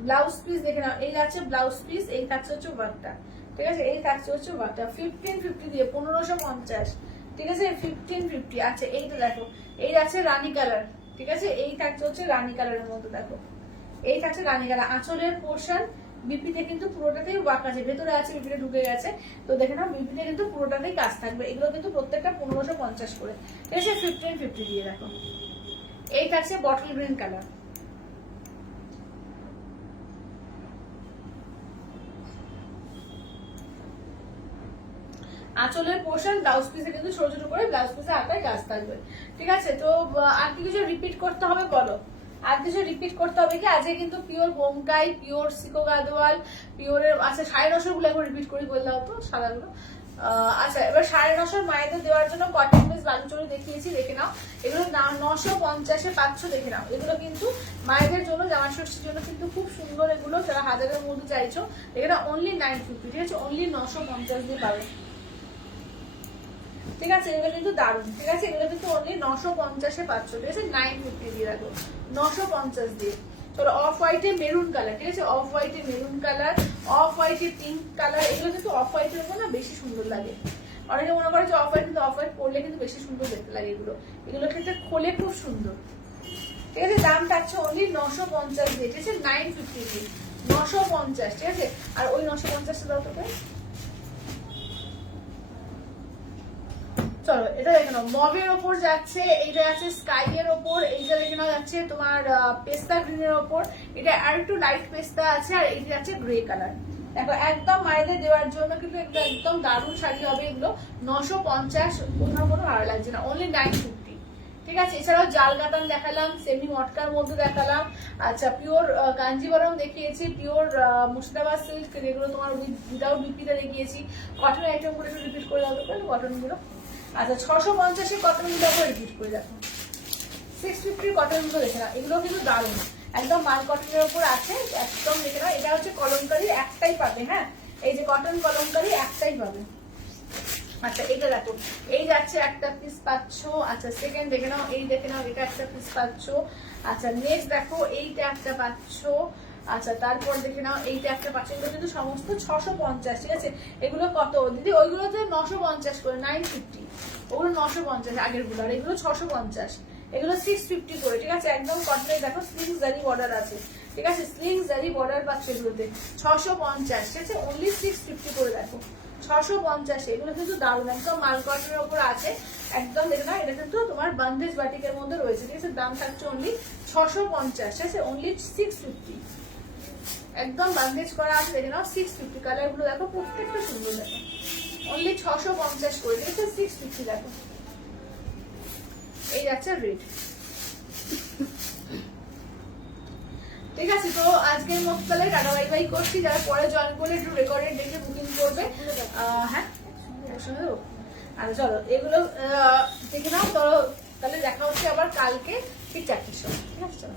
ব্লাউজ পিস দেখে নাও, এই যাচ্ছে ব্লাউজ পিস, এই থাকছে হচ্ছে ওয়ার্কটা, ঠিক আছে, এই থাকছে হচ্ছে ওয়ার্কটা, 1550 দিয়ে 1550, ঠিক আছে, 1550। আচ্ছা এইটা দেখো, এই যাচ্ছে রানী কালার, ঠিক আছে, এই থাকছে হচ্ছে রানী কালারের মধ্যে, দেখো এই থাকছে রানী কালার, আঁচলের পোর্শন, বিপিতে কিন্তু পুরোটাতেই ওয়ার্ক আছে, ভেতরে আছে, বিপিতে ঢুকে গেছে, তো দেখে নাও বিপিতে কিন্তু পুরোটাতেই কাজ থাকবে, এগুলো কিন্তু প্রত্যেকটা 1550 করে, ঠিক আছে, 1550 দিয়ে। দেখো এই থাকছে বটল গ্রিন কালার, আঁচলের পোর্শন, ব্লাউজ পিসে কিন্তু ছোট ছোট করে ব্লাউজ পিসে আটায় কাজ থাকবে, ঠিক আছে। তো আর কি কিছু রিপিট করতে হবে বলো, আর কিছু রিপিট করতে হবে কি? আজকে কিন্তু পিওর বোমকাই, পিওর সিকো গাদোয়াল, পিওরের আচ্ছা 950 গুলো একবার রিপিট করি বললাম তো, সাদাগুলো আচ্ছা, এবার 950 মায়েদের দেওয়ার জন্য কটন বেস বালুচরি দেখিয়েছি, দেখে নাও। এগুলো 950-এ পাচ্ছ, দেখে নাও। এগুলো কিন্তু মায়েদের জন্য, জামা ষষ্ঠীর জন্য কিন্তু খুব সুন্দর এগুলো। যারা হাজারের মধ্যে চাইছো, এখানে অনলি 950, ঠিক আছে? অনলি 950 দিয়ে পাবে, ঠিক আছে? এগুলো কিন্তু দারুণ, ঠিক আছে? এগুলো কিন্তু অনলি 950-এ পাচ্ছ, ঠিক আছে? 950 দিয়ে রাখো, 950 দিয়ে। চলো, অফ হোয়াইটে মেরুন কালার, ঠিক আছে? অফ হোয়াইটে মেরুন কালার, অফ হোয়াইটে পিঙ্ক কালার। এগুলো কিন্তু অফ হোয়াইটের উপর না বেশি সুন্দর লাগে। অনেকে মনে করে যে অফ হোয়াইট, কিন্তু অফ হোয়াইট পরলে কিন্তু বেশি সুন্দর দেখতে লাগে এগুলো। এগুলো ক্ষেত্রে খোলে খুব সুন্দর, ঠিক আছে? দাম থাকছে অনলি 950 দিয়ে, ঠিক আছে? 950 দিয়ে, 950, ঠিক আছে? আর ওই 950 দাও তোকে। চলো, এটা দেখে নাও, মবের ওপর যাচ্ছে, এইটা আছে স্কাই এর ওপর, এইটা দেখে নাও যাচ্ছে তোমার পেস্তা গ্রিনের ওপর, এটা আর একটু লাইট পেস্তা আছে, আর এইটা যাচ্ছে গ্রে কালার। দেখো, একদম মায়েদের দেওয়ার জন্য কিন্তু একদম দারুণ শাড়ি হবে এগুলো। 950, কোথাও কোনো ভালো লাগছে না, অনলি 950, ঠিক আছে? এছাড়াও জাল কাতান দেখালাম, সেমি মটকার মধ্যে দেখালাম, আচ্ছা পিওর কাঞ্জিবরম দেখিয়েছি, পিওর মুর্শিদাবাদ সিল্ক, যেগুলো তোমার উইদাউট বিপিতে দেখিয়েছি। কটন আইটেম গুলো একটু রিপিট করে দাও তো, কটন গুলো। আচ্ছা, 650-এর কটন গুলো আবার রিপিট করে দেখো। 650 কটন গুলো দেখে না, এগুলো কিন্তু দারুণ, একদম মাল কটনের উপর আছে, একদম দেখে না। এটা হচ্ছে কলমকারি, একটাই পাবে, হ্যাঁ? এই যে কটন কলমকারি একটাই পাবে। আচ্ছা, এটা দেখো, এই যাচ্ছে একটা পিস পাচ্ছ। আচ্ছা, সেকেন্ড দেখে নাও, এই দেখে নাও, এটা একটা পিস পাচ্ছ। আচ্ছা, নেক্সট দেখো, এইটা একটা পাচ্ছ। আচ্ছা, তারপর দেখে নাও, এইটা একটা পাচ্ছ। এগুলো কিন্তু সমস্ত 650, ঠিক আছে? এগুলো কত দিদি? ওইগুলোতে 950 করে, 950, ওগুলো 950 আগের গুলো, আর এগুলো 650, এগুলো 650 করে, ঠিক আছে? একদম কটনের, দেখো স্লিংস জারি বর্ডার আছে, ঠিক আছে? স্লিংস জারি বর্ডার পাচ্ছে এগুলোতে, 650, ঠিক আছে? অনলি 650 করে, দেখো 650। এগুলো কিন্তু দারুণ, একদম মাল কটনের উপর আছে, একদম দেখে না। এটা কিন্তু তোমার বান্দেজ বাটিকের মধ্যে রয়েছে, ঠিক আছে? দাম থাকছে অনলি 650, ঠিক আছে? অনলি 650, একদম বান্দেজ করা আছে, দেখে নাও। 650, কালার গুলো দেখো, প্রত্যেকটা সুন্দর, দেখো অনলি 650 করে, ঠিক আছে? 650, দেখো এই যাচ্ছে রেড, ঠিক আছে? তো আজকের মতো তাহলে টাটা বাই বাই করছি। যারা পরে জয়েন করলে একটু রেকর্ডেড দেখে বুকিং করবে, হ্যাঁ? আচ্ছা, চলো এগুলো দেখে নাও। তো তাহলে দেখা হচ্ছে আবার কালকে ঠিক 4টের সময়, ঠিক আছে? চলো।